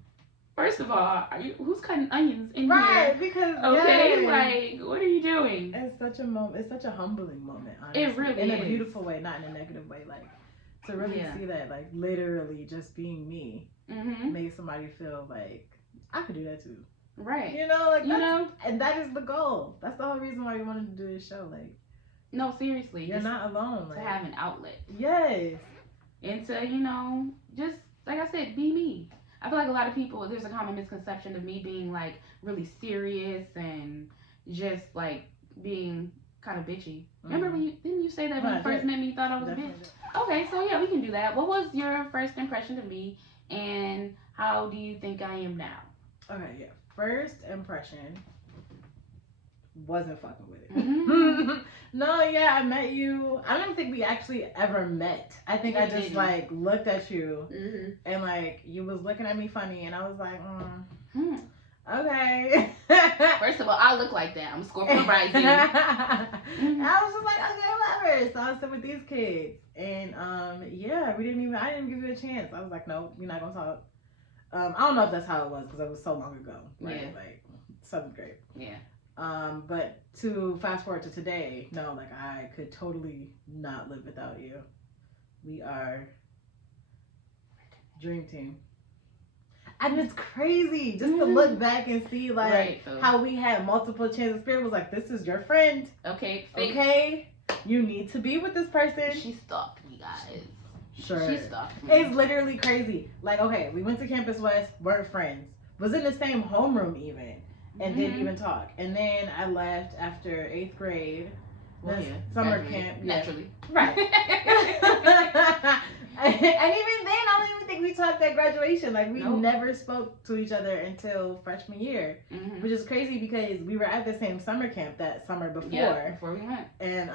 First of all, who's cutting onions in here? Right, because okay, like, what are you doing? It's such a moment. It's such a humbling moment. Honestly. It really in is. a beautiful way, not in a negative way. Like, to really see that, like, literally just being me made somebody feel like I could do that too. Right. And that is the goal. That's the whole reason why we wanted to do this show. Like, no, seriously, you're not alone. To have an outlet. Yes. And to just like I said, be me. I feel like a lot of people, there's a common misconception of me being like really serious and just like being kind of bitchy. Remember when didn't you say that when you first met me, you thought I was a bitch? Okay, so yeah, we can do that. What was your first impression of me, and how do you think I am now? Okay, yeah. First impression, wasn't fucking with it. Mm-hmm. No, yeah, I met you. I don't think we actually ever met. I think I just like looked at you and like you was looking at me funny, and I was like, okay. First of all, I look like that. I'm Scorpio rising. I was just like, okay, whatever. So I was sitting with these kids, and yeah, I didn't give you a chance. I was like, no, we're not gonna talk. I don't know if that's how it was because it was so long ago, right? Yeah. Like 7th grade. Yeah. But to fast forward to today, no, like I could totally not live without you. We are dream team. And it's crazy just to look back and see like how we had multiple chances. Spirit was like, this is your friend. Okay. Okay. You need to be with this person. She stalked me, guys. Sure. She stalked me. It's literally crazy. Like, okay, we went to Campus West, weren't friends. Was in the same homeroom even. And didn't even talk. And then I left after 8th grade. Summer camp. Naturally. Right. And even then, I don't even think we talked at graduation. Like, we never spoke to each other until freshman year. Which is crazy because we were at the same summer camp that summer before. Yeah, before we went. And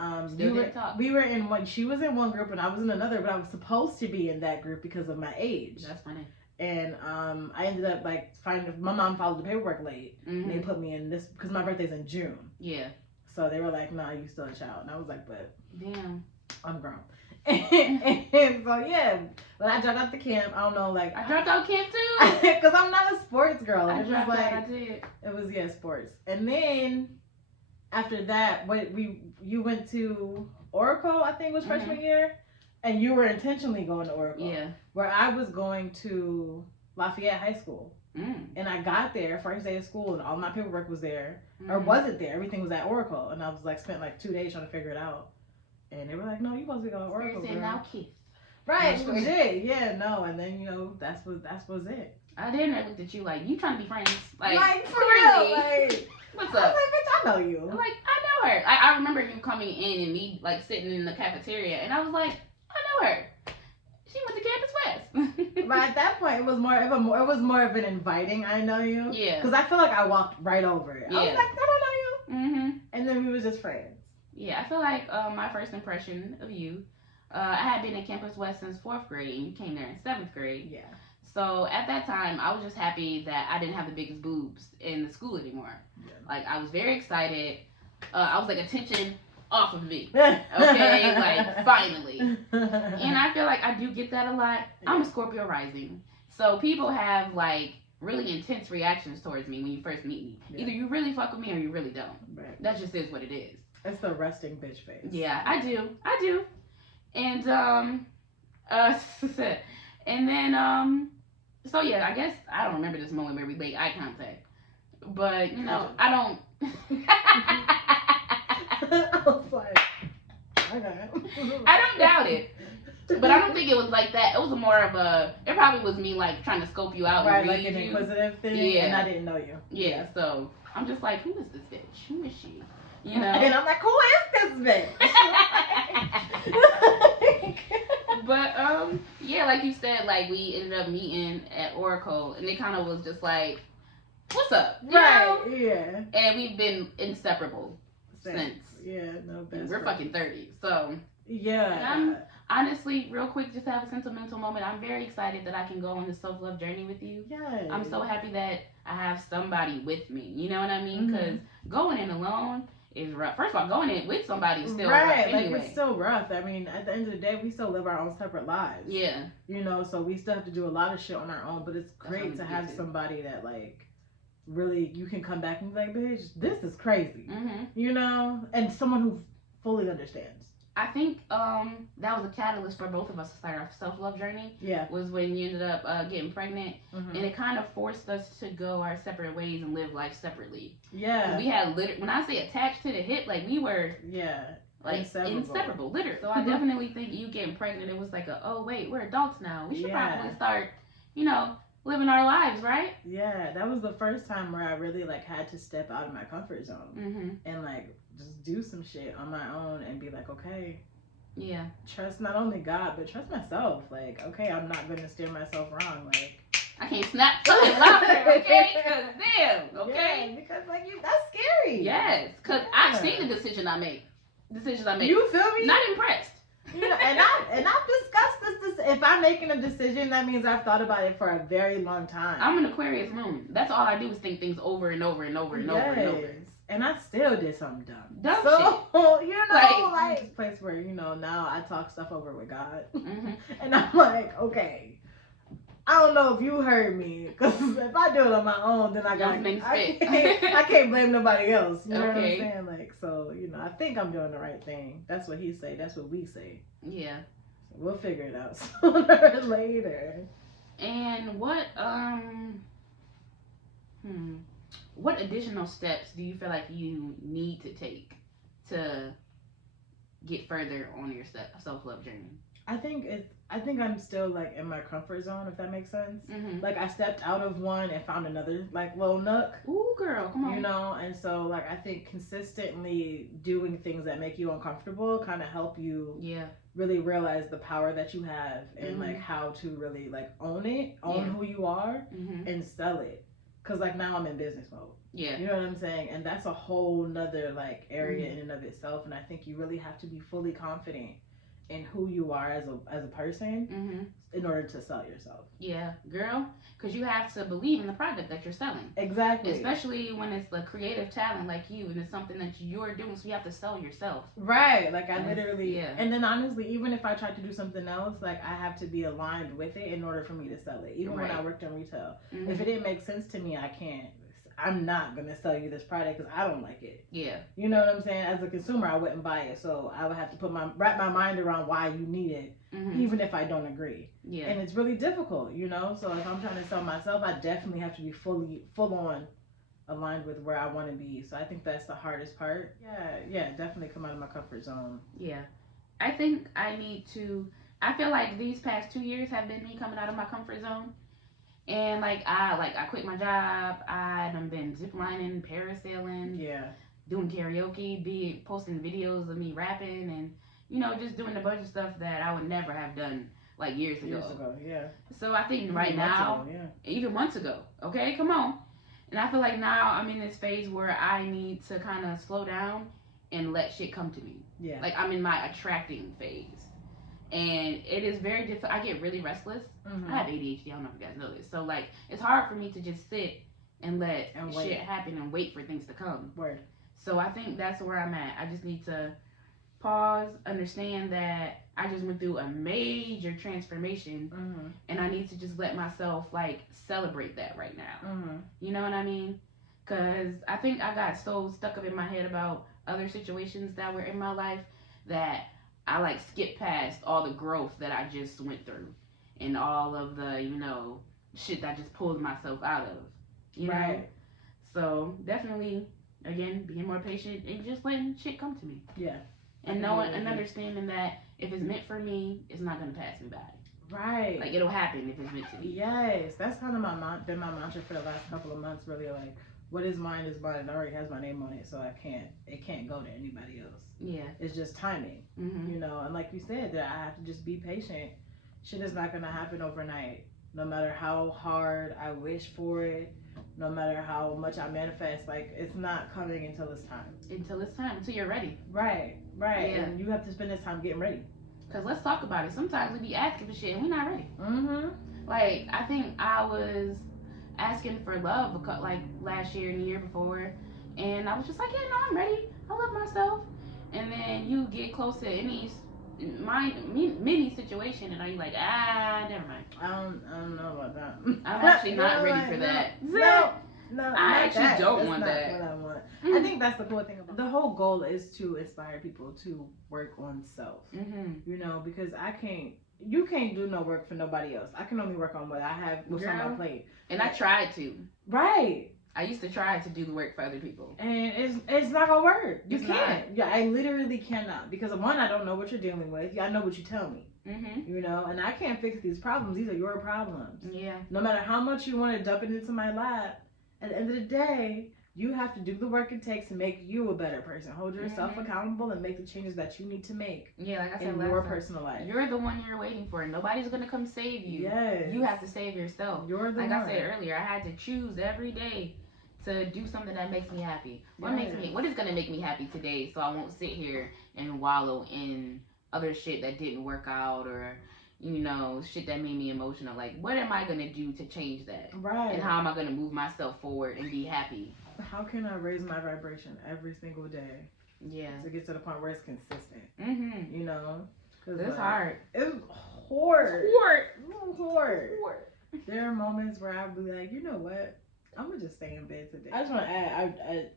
we were in one, she was in one group and I was in another, but I was supposed to be in that group because of my age. That's funny. And I ended up like my mom filed the paperwork late. And they put me in this because my birthday's in June. Yeah. So they were like, "Nah, you still a child." And I was like, "But damn, I'm grown." And so yeah, but I dropped out the camp. I don't know, like I dropped out camp too because I'm not a sports girl. I dropped out. I did. It was sports. And then after that, you went to Oracle, I think was freshman year. And you were intentionally going to Oracle. Yeah. Where I was going to Lafayette High School. And I got there, first day of school, and all my paperwork was there. Or wasn't there. Everything was at Oracle. And I was like, spent like 2 days trying to figure it out. And they were like, no, you're supposed to be going to Oracle. Girl. Now kiss. Right, legit. Yeah, no. And then, that was it. I didn't. I looked at you like, you trying to be friends. Like for real. Like, what's up? I was like, bitch, I know you. I'm like, I know her. I remember you coming in and me like sitting in the cafeteria. And I was like, I know her. She went to Campus West. But at that point, it was more of an inviting. I know you. Yeah. Because I feel like I walked right over it. Yeah. I was like, I don't know you. And then we were just friends. Yeah, I feel like my first impression of you, I had been at Campus West since 4th grade, and you came there in 7th grade. Yeah. So at that time, I was just happy that I didn't have the biggest boobs in the school anymore. Yeah. Like, I was very excited. I was like, attention off of me. Okay? Like, finally. And I feel like I do get that a lot. I'm a Scorpio rising. So people have, like, really intense reactions towards me when you first meet me. Yeah. Either you really fuck with me or you really don't. Right. That just is what it is. It's the resting bitch face. Yeah, I do. And, and then, so yeah, I guess I don't remember this moment where we made eye contact. But, you know, I don't. I was like, okay. I don't doubt it. But I don't think it was like that. It was more of a. It probably was me like trying to scope you out. Right, and like an inquisitive thing. Yeah. And I didn't know you. Yeah, so I'm just like, who is this bitch? Who is she? You know? And I'm like, who is this bitch? But yeah, like you said, like we ended up meeting at Oracle, and it kind of was just like, what's up? You know? Yeah. And we've been inseparable since. Yeah, no best. We're fucking 30, so. Yeah. Honestly, real quick, just to have a sentimental moment, I'm very excited that I can go on this self-love journey with you. Yes. I'm so happy that I have somebody with me. You know what I mean? Because going in alone is rough. First of all, going in with somebody is still rough anyway. Like, it's still rough. I mean, at the end of the day, we still live our own separate lives. Yeah. You know, so we still have to do a lot of shit on our own, but it's great to have somebody that, like, really, you can come back and be like, bitch, this is crazy. You know? And someone who fully understands. I think that was a catalyst for both of us to start our self-love journey. Yeah. Was when you ended up getting pregnant. And it kind of forced us to go our separate ways and live life separately. Yeah. We had, when I say attached to the hip, like we were... Yeah. Like, inseparable, literally. So I definitely think you getting pregnant, it was like oh wait, we're adults now. We should probably start, you know, living our lives, right? Yeah, that was the first time where I really, like, had to step out of my comfort zone. And, like, just do some shit on my own and be like, okay. Yeah. Trust not only God, but trust myself. Like, okay, I'm not going to steer myself wrong. Like, I can't snap something louder, okay? Because, damn, okay? Yeah, because, like, that's scary. Yes, because I've seen the decisions I make. You feel me? Not impressed. You know, and I've discussed this. If I'm making a decision, that means I've thought about it for a very long time. I'm an Aquarius moon. That's all I do is think things over and over and over and over and over. And I still did something dumb. Dumb shit. You know, like this place where, you know, now I talk stuff over with God. And I'm like, okay, I don't know if you heard me, because if I do it on my own, then I can't blame nobody else. You know what I'm saying? Like, so, you know, I think I'm doing the right thing. That's what he say. That's what we say. Yeah. So we'll figure it out sooner or later. And what additional steps do you feel like you need to take to get further on your self-love journey? I think I'm still, like, in my comfort zone, if that makes sense. Like, I stepped out of one and found another, like, little nook. Ooh, girl, come on. You know, and so, like, I think consistently doing things that make you uncomfortable kind of help you really realize the power that you have and, like, how to really, like, own who you are and sell it. Because, like, now I'm in business mode. Yeah. You know what I'm saying? And that's a whole nother, like, area in and of itself. And I think you really have to be fully confident in who you are as a person in order to sell yourself. Yeah, girl, because you have to believe in the product that you're selling. Exactly. Especially when it's a creative talent like you and it's something that you're doing, so you have to sell yourself. Right. Like, I literally, and then honestly, even if I tried to do something else, like, I have to be aligned with it in order for me to sell it. Even when I worked in retail. If it didn't make sense to me, I'm not going to sell you this product because I don't like it. Yeah. You know what I'm saying? As a consumer, I wouldn't buy it. So I would have to wrap my mind around why you need it, even if I don't agree. Yeah. And it's really difficult, you know? So if I'm trying to sell myself, I definitely have to be full on aligned with where I want to be. So I think that's the hardest part. Yeah, definitely come out of my comfort zone. Yeah. I think I feel like these past 2 years have been me coming out of my comfort zone. And I quit my job. I've been ziplining, parasailing, doing karaoke, posting videos of me rapping, and, you know, just doing a bunch of stuff that I would never have done like years ago. So I think right now, even months ago, okay, come on. And I feel like now I'm in this phase where I need to kind of slow down and let shit come to me. Yeah. Like, I'm in my attracting phase. And it is very difficult. I get really restless. I have ADHD. I don't know if you guys know this. So like, it's hard for me to just sit and let shit happen and wait for things to come. Word. So I think that's where I'm at. I just need to pause, understand that I just went through a major transformation, and I need to just let myself like celebrate that right now. You know what I mean? Because I think I got so stuck up in my head about other situations that were in my life that I like skipped past all the growth that I just went through and all of the, you know, shit that I just pulled myself out of. You know? So definitely, again, being more patient and just letting shit come to me. Yeah. And knowing and understanding that if it's meant for me, it's not gonna pass me by. Right. Like, it'll happen if it's meant to be. Yes. That's kind of been my mantra for the last couple of months, really. Like, what is mine is mine. It already has my name on it, so it can't go to anybody else. Yeah. It's just timing. You know, and like you said, that I have to just be patient. Shit is not gonna happen overnight. No matter how hard I wish for it, no matter how much I manifest, like, it's not coming until it's time. Until you're ready. Right. Yeah. And you have to spend this time getting ready. Because let's talk about it. Sometimes we be asking for shit and we're not ready. Like, I think I was asking for love like last year and the year before, and I was just like, yeah, no, I'm ready. I love myself. And then you get close to any mini situation, and are you like, never mind. I don't know about that. I'm actually not ready for that. No, I actually don't that's want not that. What I want. I think that's the cool thing about the whole goal is to inspire people to work on self. You know, because you can't do no work for nobody else. I can only work on what I have, what's on my plate. And I tried to. Right. I used to try to do the work for other people. And it's not gonna work. You can't. Yeah, I literally cannot. Because one, I don't know what you're dealing with. I know what you tell me. You know, and I can't fix these problems. These are your problems. Yeah. No matter how much you want to dump it into my lap, at the end of the day, you have to do the work it takes to make you a better person. Hold yourself accountable and make the changes that you need to make. Yeah, like I said, in your personal life. You're the one you're waiting for. Nobody's gonna come save you. Yes. You have to save yourself. You're the one. Like I said earlier, I had to choose every day to do something that makes me happy. What is gonna make me happy today, so I won't sit here and wallow in other shit that didn't work out, or, you know, shit that made me emotional. Like, what am I gonna do to change that? Right. And how am I gonna move myself forward and be happy? How can I raise my vibration every single day? Yeah. To get to the point where it's consistent. You know? It's hard. It's hard. There are moments where I'll be like, you know what? I'm gonna just stay in bed today. I just want to add,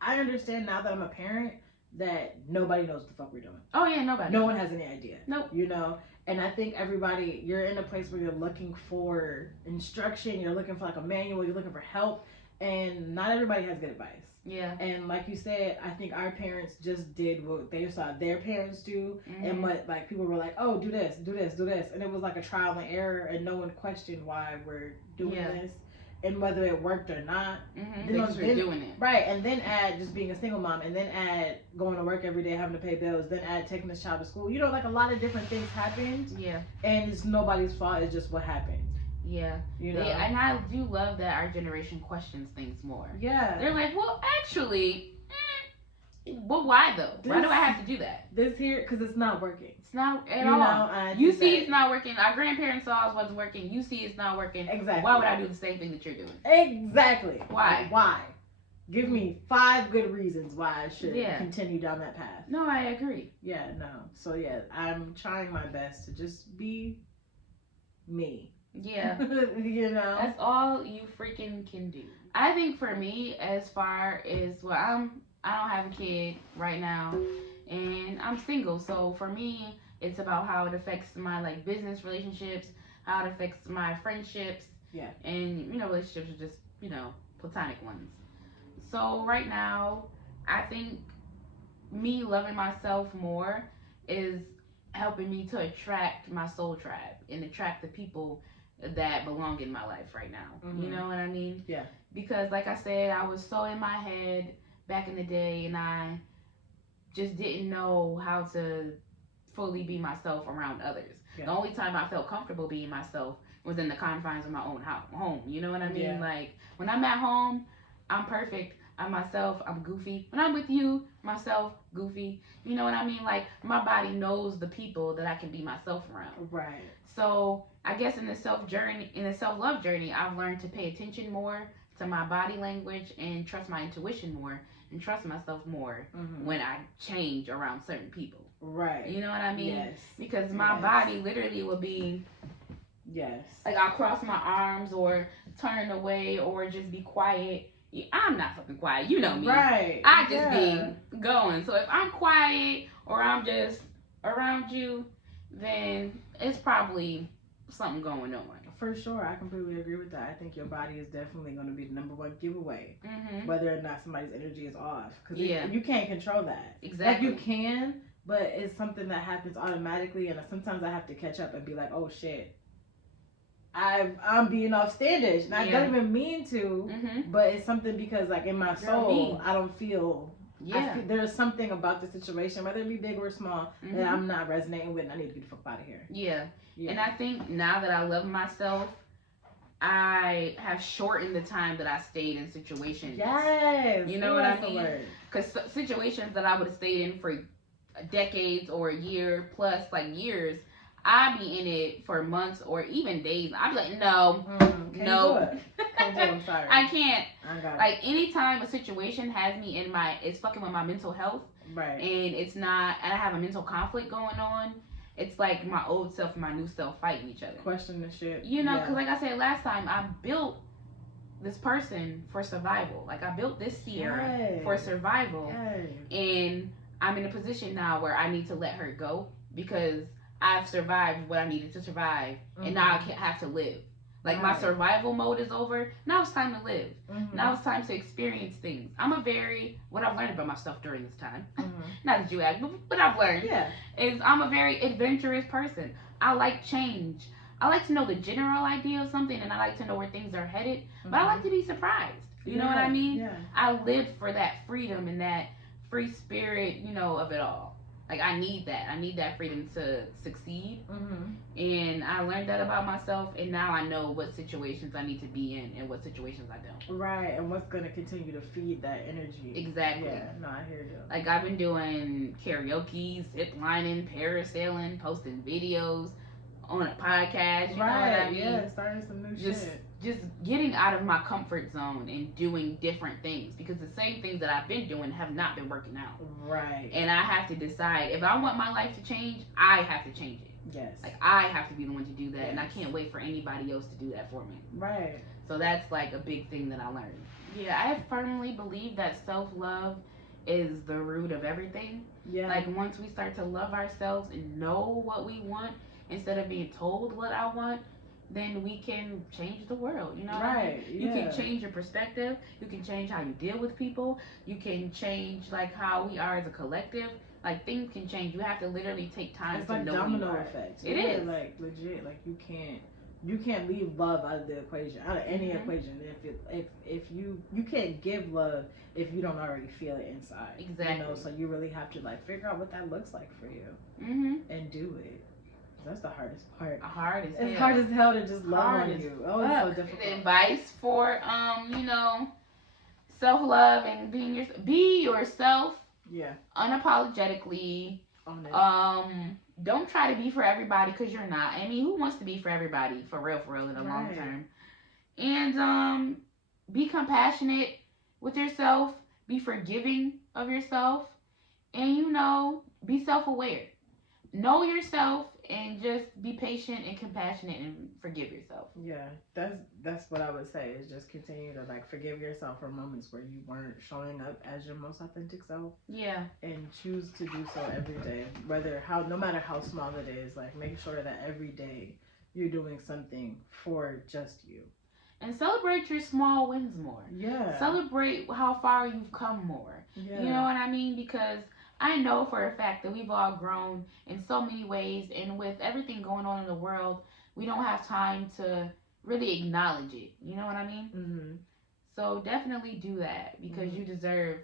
I understand now that I'm a parent that nobody knows what the fuck we're doing. Oh yeah, nobody. No one has any idea. Nope. You know? And I think everybody, you're in a place where you're looking for instruction, you're looking for like a manual, you're looking for help, and not everybody has good advice. Yeah. And like you said, I think our parents just did what they saw their parents do, and what, like, people were like, oh, do this, and it was like a trial and error, and no one questioned why we're doing this and whether it worked or not. They just were doing it. Right, and then add just being a single mom, and then add going to work every day, having to pay bills, then add taking this child to school. You know, like, a lot of different things happened. Yeah. And it's nobody's fault, it's just what happened. Yeah. You know? And I do love that our generation questions things more. Yeah. They're like, well, actually, but why though? Why do I have to do that? This here, because it's not working. It's not at all. You see it's not working. Our grandparents saw it wasn't working. You see it's not working. Exactly. Why would I do the same thing that you're doing? Exactly. Why? Give me 5 good reasons why I should continue down that path. No, I agree. Yeah, no. So yeah, I'm trying my best to just be me. Yeah. You know? That's all you freaking can do. I think for me, as far as, I don't have a kid right now, and I'm single, so for me, it's about how it affects my, like, business relationships, how it affects my friendships, and, you know, relationships are just, you know, platonic ones. So right now, I think me loving myself more is helping me to attract my soul tribe and attract the people that belong in my life right now. You know what I mean? Yeah. Because, like I said, I was so in my head back in the day, and I just didn't know how to fully be myself around others. The only time I felt comfortable being myself was in the confines of my own home. You know what I mean? Like, when I'm at home, I'm perfect. I'm goofy. When I'm with you, myself, goofy. You know what I mean? Like, my body knows the people that I can be myself around. Right. So I guess in the self-love journey, I've learned to pay attention more to my body language and trust my intuition more and trust myself more when I change around certain people. Right. You know what I mean? Yes. Because my body literally will be... Yes. Like, I'll cross my arms or turn away or just be quiet. I'm not fucking quiet. You know me. Right. I just be going. So if I'm quiet or I'm just around you, then it's probably something going on. For sure. I completely agree with that. I think your body is definitely going to be the number one giveaway. Whether or not somebody's energy is off. Because you can't control that. Exactly. Like, you can, but it's something that happens automatically. And sometimes I have to catch up and be like, oh, shit. I'm being off standish, and I don't even mean to, but it's something because, like, in my soul, I don't feel. There's something about the situation, whether it be big or small, that I'm not resonating with, and I need to get the fuck out of here. Yeah, and I think now that I love myself, I have shortened the time that I stayed in situations. Yes, you know what I mean? Because situations that I would have stayed in for decades or a year plus, like years. I be in it for months or even days. I be like, no, no. Can't do it. I'm sorry. I can't. Like, anytime a situation has me it's fucking with my mental health. Right. And and I have a mental conflict going on. It's like my old self and my new self fighting each other. Question the shit. You know, because like I said last time, I built this person for survival. Like, I built this Sierra for survival. And I'm in a position now where I need to let her go because I've survived what I needed to survive, and now I have to live. Like, my survival mode is over. Now it's time to live. Now it's time to experience things. What I've learned about myself during this time, not that you ask, but what I've learned is I'm a very adventurous person. I like change. I like to know the general idea of something, and I like to know where things are headed, but I like to be surprised. You know what I mean? Yeah. I live for that freedom and that free spirit, you know, of it all. Like, I need that. I need that freedom to succeed. And I learned that about myself. And now I know what situations I need to be in and what situations I don't. Right. And what's going to continue to feed that energy. Exactly. Yeah. No, I hear you. Like, I've been doing karaoke, zip lining, parasailing, posting videos on a podcast. You know what I mean? Yeah. Starting some new shit. Just getting out of my comfort zone and doing different things, because the same things that I've been doing have not been working out. Right. And I have to decide, if I want my life to change, I have to change it. Yes. Like, I have to be the one to do that, and I can't wait for anybody else to do that for me. Right. So that's, like, a big thing that I learned. Yeah, I firmly believe that self-love is the root of everything. Yeah. Like, once we start to love ourselves and know what we want, instead of being told what I want, then we can change the world, you know what I mean? You can change your perspective. You can change how you deal with people. You can change, like, how we are as a collective. Like, things can change. You have to literally take time to know who you are. It's like domino effect. It is. Like, legit. Like, you can't leave love out of the equation, out of any equation. If you can't give love if you don't already feel it inside. Exactly. You know, so you really have to, like, figure out what that looks like for you. And do it. That's the hardest part. It's hard as hell to just love on you. Oh, it's so difficult. Advice for you know, self-love and be yourself. Yeah. Unapologetically. Don't try to be for everybody, because you're not. I mean, who wants to be for everybody for real in the long term? And be compassionate with yourself. Be forgiving of yourself, and, you know, be self-aware. Know yourself and just be patient and compassionate and forgive yourself. Yeah, that's what I would say, is just continue to, like, forgive yourself for moments where you weren't showing up as your most authentic self. Yeah. And choose to do so every day, no matter how small it is. Like, make sure that every day you're doing something for just you. And celebrate your small wins more. Yeah. Celebrate how far you've come more. Yeah. You know what I mean? Because I know for a fact that we've all grown in so many ways, and with everything going on in the world, we don't have time to really acknowledge it. You know what I mean? So definitely do that, because you deserve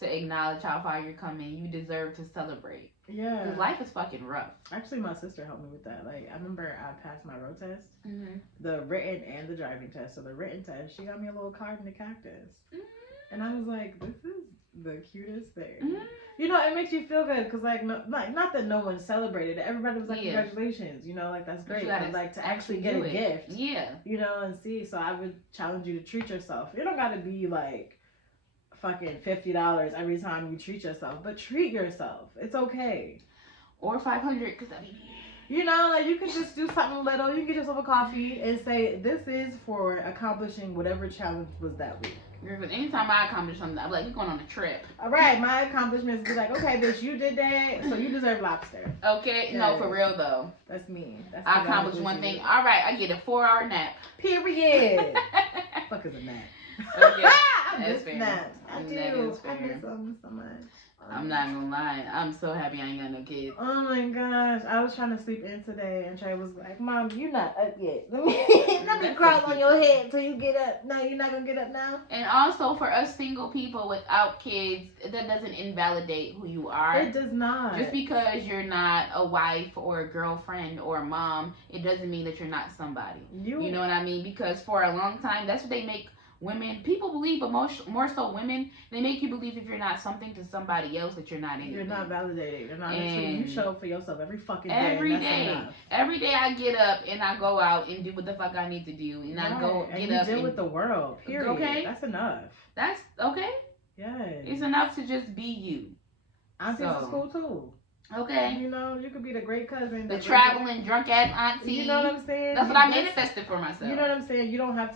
to acknowledge how far you're coming. You deserve to celebrate. Yeah. Because life is fucking rough. Actually, my sister helped me with that. Like, I remember I passed my road test, the written and the driving test. So the written test, she got me a little card and a cactus. And I was like, this is the cutest thing. Mm-hmm. You know, it makes you feel good because, like, not that no one celebrated it. Everybody was like, congratulations. You know, like, that's great. But, like, to actually get a gift. Yeah. You know, and see. So I would challenge you to treat yourself. You don't got to be, like, fucking $50 every time you treat yourself. But treat yourself. It's okay. Or $500 because I mean... You know, like, you can just do something little. You can get yourself a coffee and say, this is for accomplishing whatever challenge was that week. Because anytime I accomplish something, I'm like, we're going on a trip. All right, my accomplishments be like, okay, bitch, you did that, so you deserve lobster. Okay, yeah. No, for real, though. That's me. I accomplished one thing. All right, I get a 4-hour nap. Period. Fuck is a nap? Okay, I miss naps. I do. I miss them so much. I'm not gonna lie. I'm so happy I ain't got no kids. Oh my gosh. I was trying to sleep in today and Trey was like, Mom, you're not up yet. Let me crawl on your head till you get up. No, you're not gonna get up now? And also for us single people without kids, that doesn't invalidate who you are. It does not. Just because you're not a wife or a girlfriend or a mom, it doesn't mean that you're not somebody. You know what I mean? Because for a long time, that's what they make women, people believe, but more so women, they make you believe if you're not something to somebody else that you're not anything. You're not validated. You're not anything. You show up for yourself every fucking day. Every day I get up and I go out and do what the fuck I need to do. And I go get up and deal with the world. Period. Okay? That's enough. That's okay? Yeah. It's enough to just be you. Aunties at school too. Okay. You know, you could be the great cousin. The traveling drunk ass auntie. You know what I'm saying? That's what I manifested for myself. You know what I'm saying? You don't have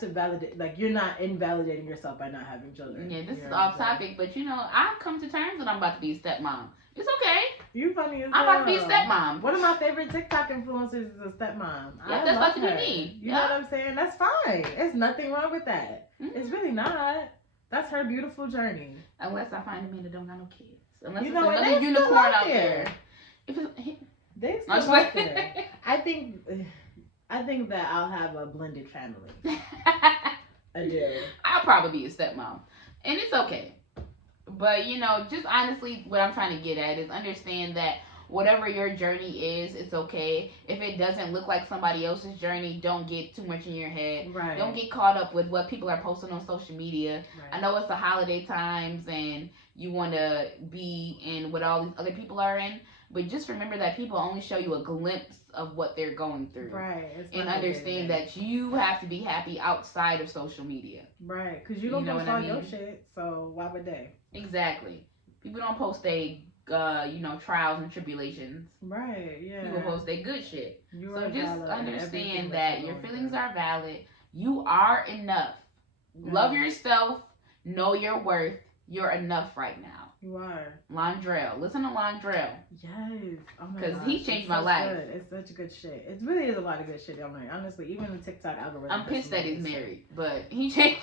to validate, like, you're not invalidating yourself by not having children. Yeah, this is off topic, but you know, I've come to terms that I'm about to be a stepmom. It's okay. You funny as I'm about to be a stepmom. One of my favorite TikTok influencers is a stepmom. Yeah, that's about to be me. You know what I'm saying? That's fine. There's nothing wrong with that. Mm-hmm. It's really not. That's her beautiful journey. Unless I find a man that don't got no kids. Unless you it's know, another unicorn out there. They still out there. I think that I'll have a blended family. I do. I'll probably be a stepmom. And it's okay. But, you know, just honestly, what I'm trying to get at is understand that whatever your journey is, it's okay. If it doesn't look like somebody else's journey, don't get too much in your head. Right. Don't get caught up with what people are posting on social media. Right. I know it's the holiday times and you want to be in what all these other people are in, but just remember that people only show you a glimpse of what they're going through. Right. And understand that you have to be happy outside of social media. Right. Because you don't post all your shit, so why would they? Exactly. People don't post trials and tribulations. Right, yeah. People post their good shit. So just understand that your feelings are valid. You are enough. Yeah. Love yourself. Know your worth. You're enough right now. You are. Londrell. Listen to Londrell. Yes. Oh my God. Because he changed my life. Good. It's such good shit. It really is a lot of good shit on there. Honestly, even the TikTok algorithm. I'm pissed that he's married, but he changed.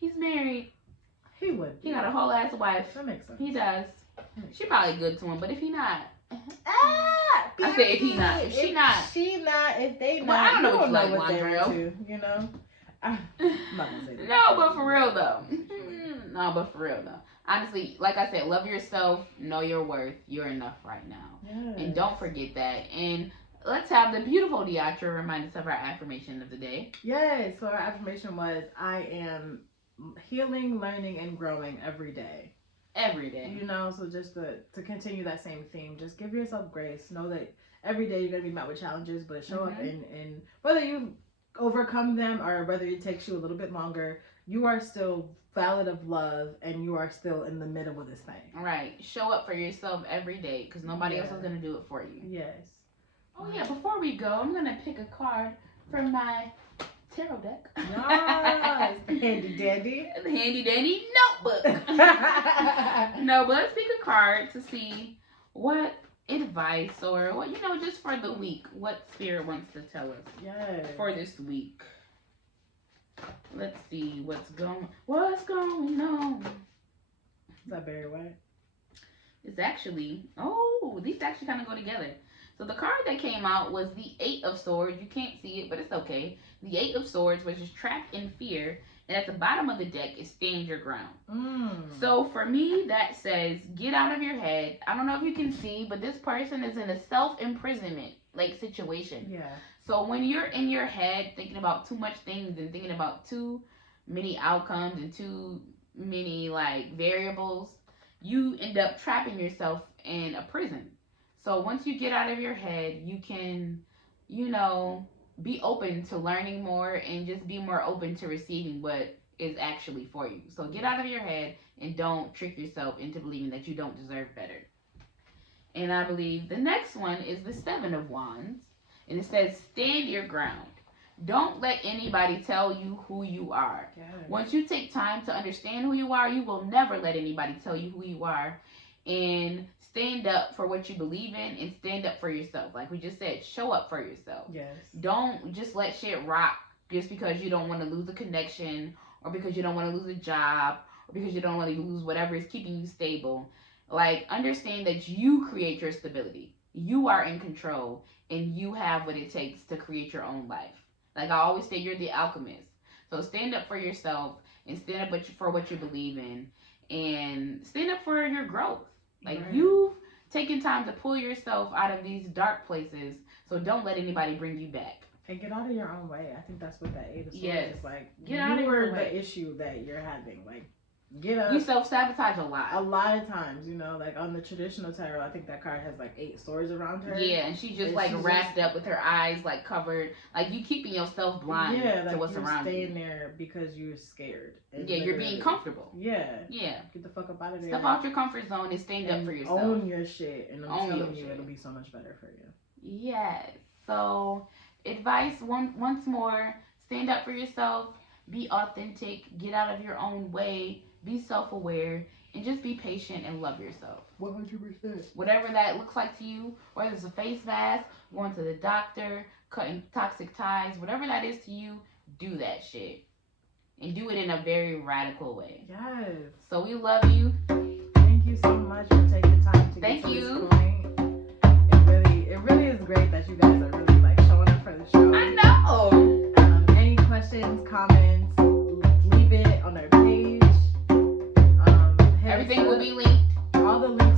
He's married. He would. He got a whole ass wife. That makes sense. He does. She probably good to him, but if he not, I said if he not, if she not, if they not, well, I don't know what you like, Londrell. You know, I'm not gonna say that. No, but for real though. Honestly, like I said, love yourself, know your worth. You're enough right now, and don't forget that. And let's have the beautiful Deatra remind us of our affirmation of the day. Yes. So our affirmation was, I am healing, learning, and growing every day. Every day. You know, so just to continue that same theme, just give yourself grace. Know that every day you're going to be met with challenges, but show up and whether you overcome them or whether it takes you a little bit longer, you are still valid of love and you are still in the middle of this thing. Right. Show up for yourself every day because nobody else is going to do it for you. Yes. Oh, yeah. Before we go, I'm going to pick a card from my tarot deck. Nice. Handy dandy. The handy dandy notebook. No, but let's pick a card to see what advice or what, just for the week, what Spirit wants to tell us for this week. Let's see what's going on. Is that Barry White? It's actually, these actually kind of go together. So the card that came out was the 8 of Swords. You can't see it, but it's okay. The 8 of Swords, which is trapped in fear. And at the bottom of the deck is stand your ground. So for me, that says get out of your head. I don't know if you can see, but this person is in a self-imprisonment situation. Yeah. So when you're in your head thinking about too much things and thinking about too many outcomes and too many like variables, you end up trapping yourself in a prison. So once you get out of your head, you can, you know, be open to learning more and just be more open to receiving what is actually for you. So get out of your head and don't trick yourself into believing that you don't deserve better. And I believe the next one is the Seven of Wands. And it says, stand your ground. Don't let anybody tell you who you are. Yes. Once you take time to understand who you are, you will never let anybody tell you who you are. And stand up for what you believe in and stand up for yourself. Like we just said, show up for yourself. Yes. Don't just let shit rock just because you don't want to lose a connection or because you don't want to lose a job or because you don't want to lose whatever is keeping you stable. Like, understand that you create your stability. You are in control and you have what it takes to create your own life. Like I always say, you're the alchemist. So stand up for yourself and stand up for what you believe in and stand up for your growth. Like you've taken time to pull yourself out of these dark places. So don't let anybody bring you back. And get out of your own way. I think that's what that 8 of Swords is like. Get out of your way. The issue that you're having. Like, get up. You self-sabotage a lot. A lot of times, you know, like on the traditional tarot, I think that card has like 8 swords around her. Yeah, and she's just like wrapped up with her eyes like covered. Like you keeping yourself blind to what's around you. You're staying there because you're scared. Yeah, you're being comfortable. Yeah. Yeah. Get the fuck up out of there. Step out your comfort zone and stand up for yourself. Own your shit. And I'm telling you, it'll be so much better for you. Yes. So, advice once more, stand up for yourself, be authentic, get out of your own way, be self-aware, and just be patient and love yourself. 100%. Whatever that looks like to you, whether it's a face mask, going to the doctor, cutting toxic ties, whatever that is to you, do that shit. And do it in a very radical way. Yes. So we love you. Thank you so much for taking time to get to this point. It really is great that you guys are really like showing up for the show. I know. Any questions, comments, leave it on our page. Everything will be linked. All the links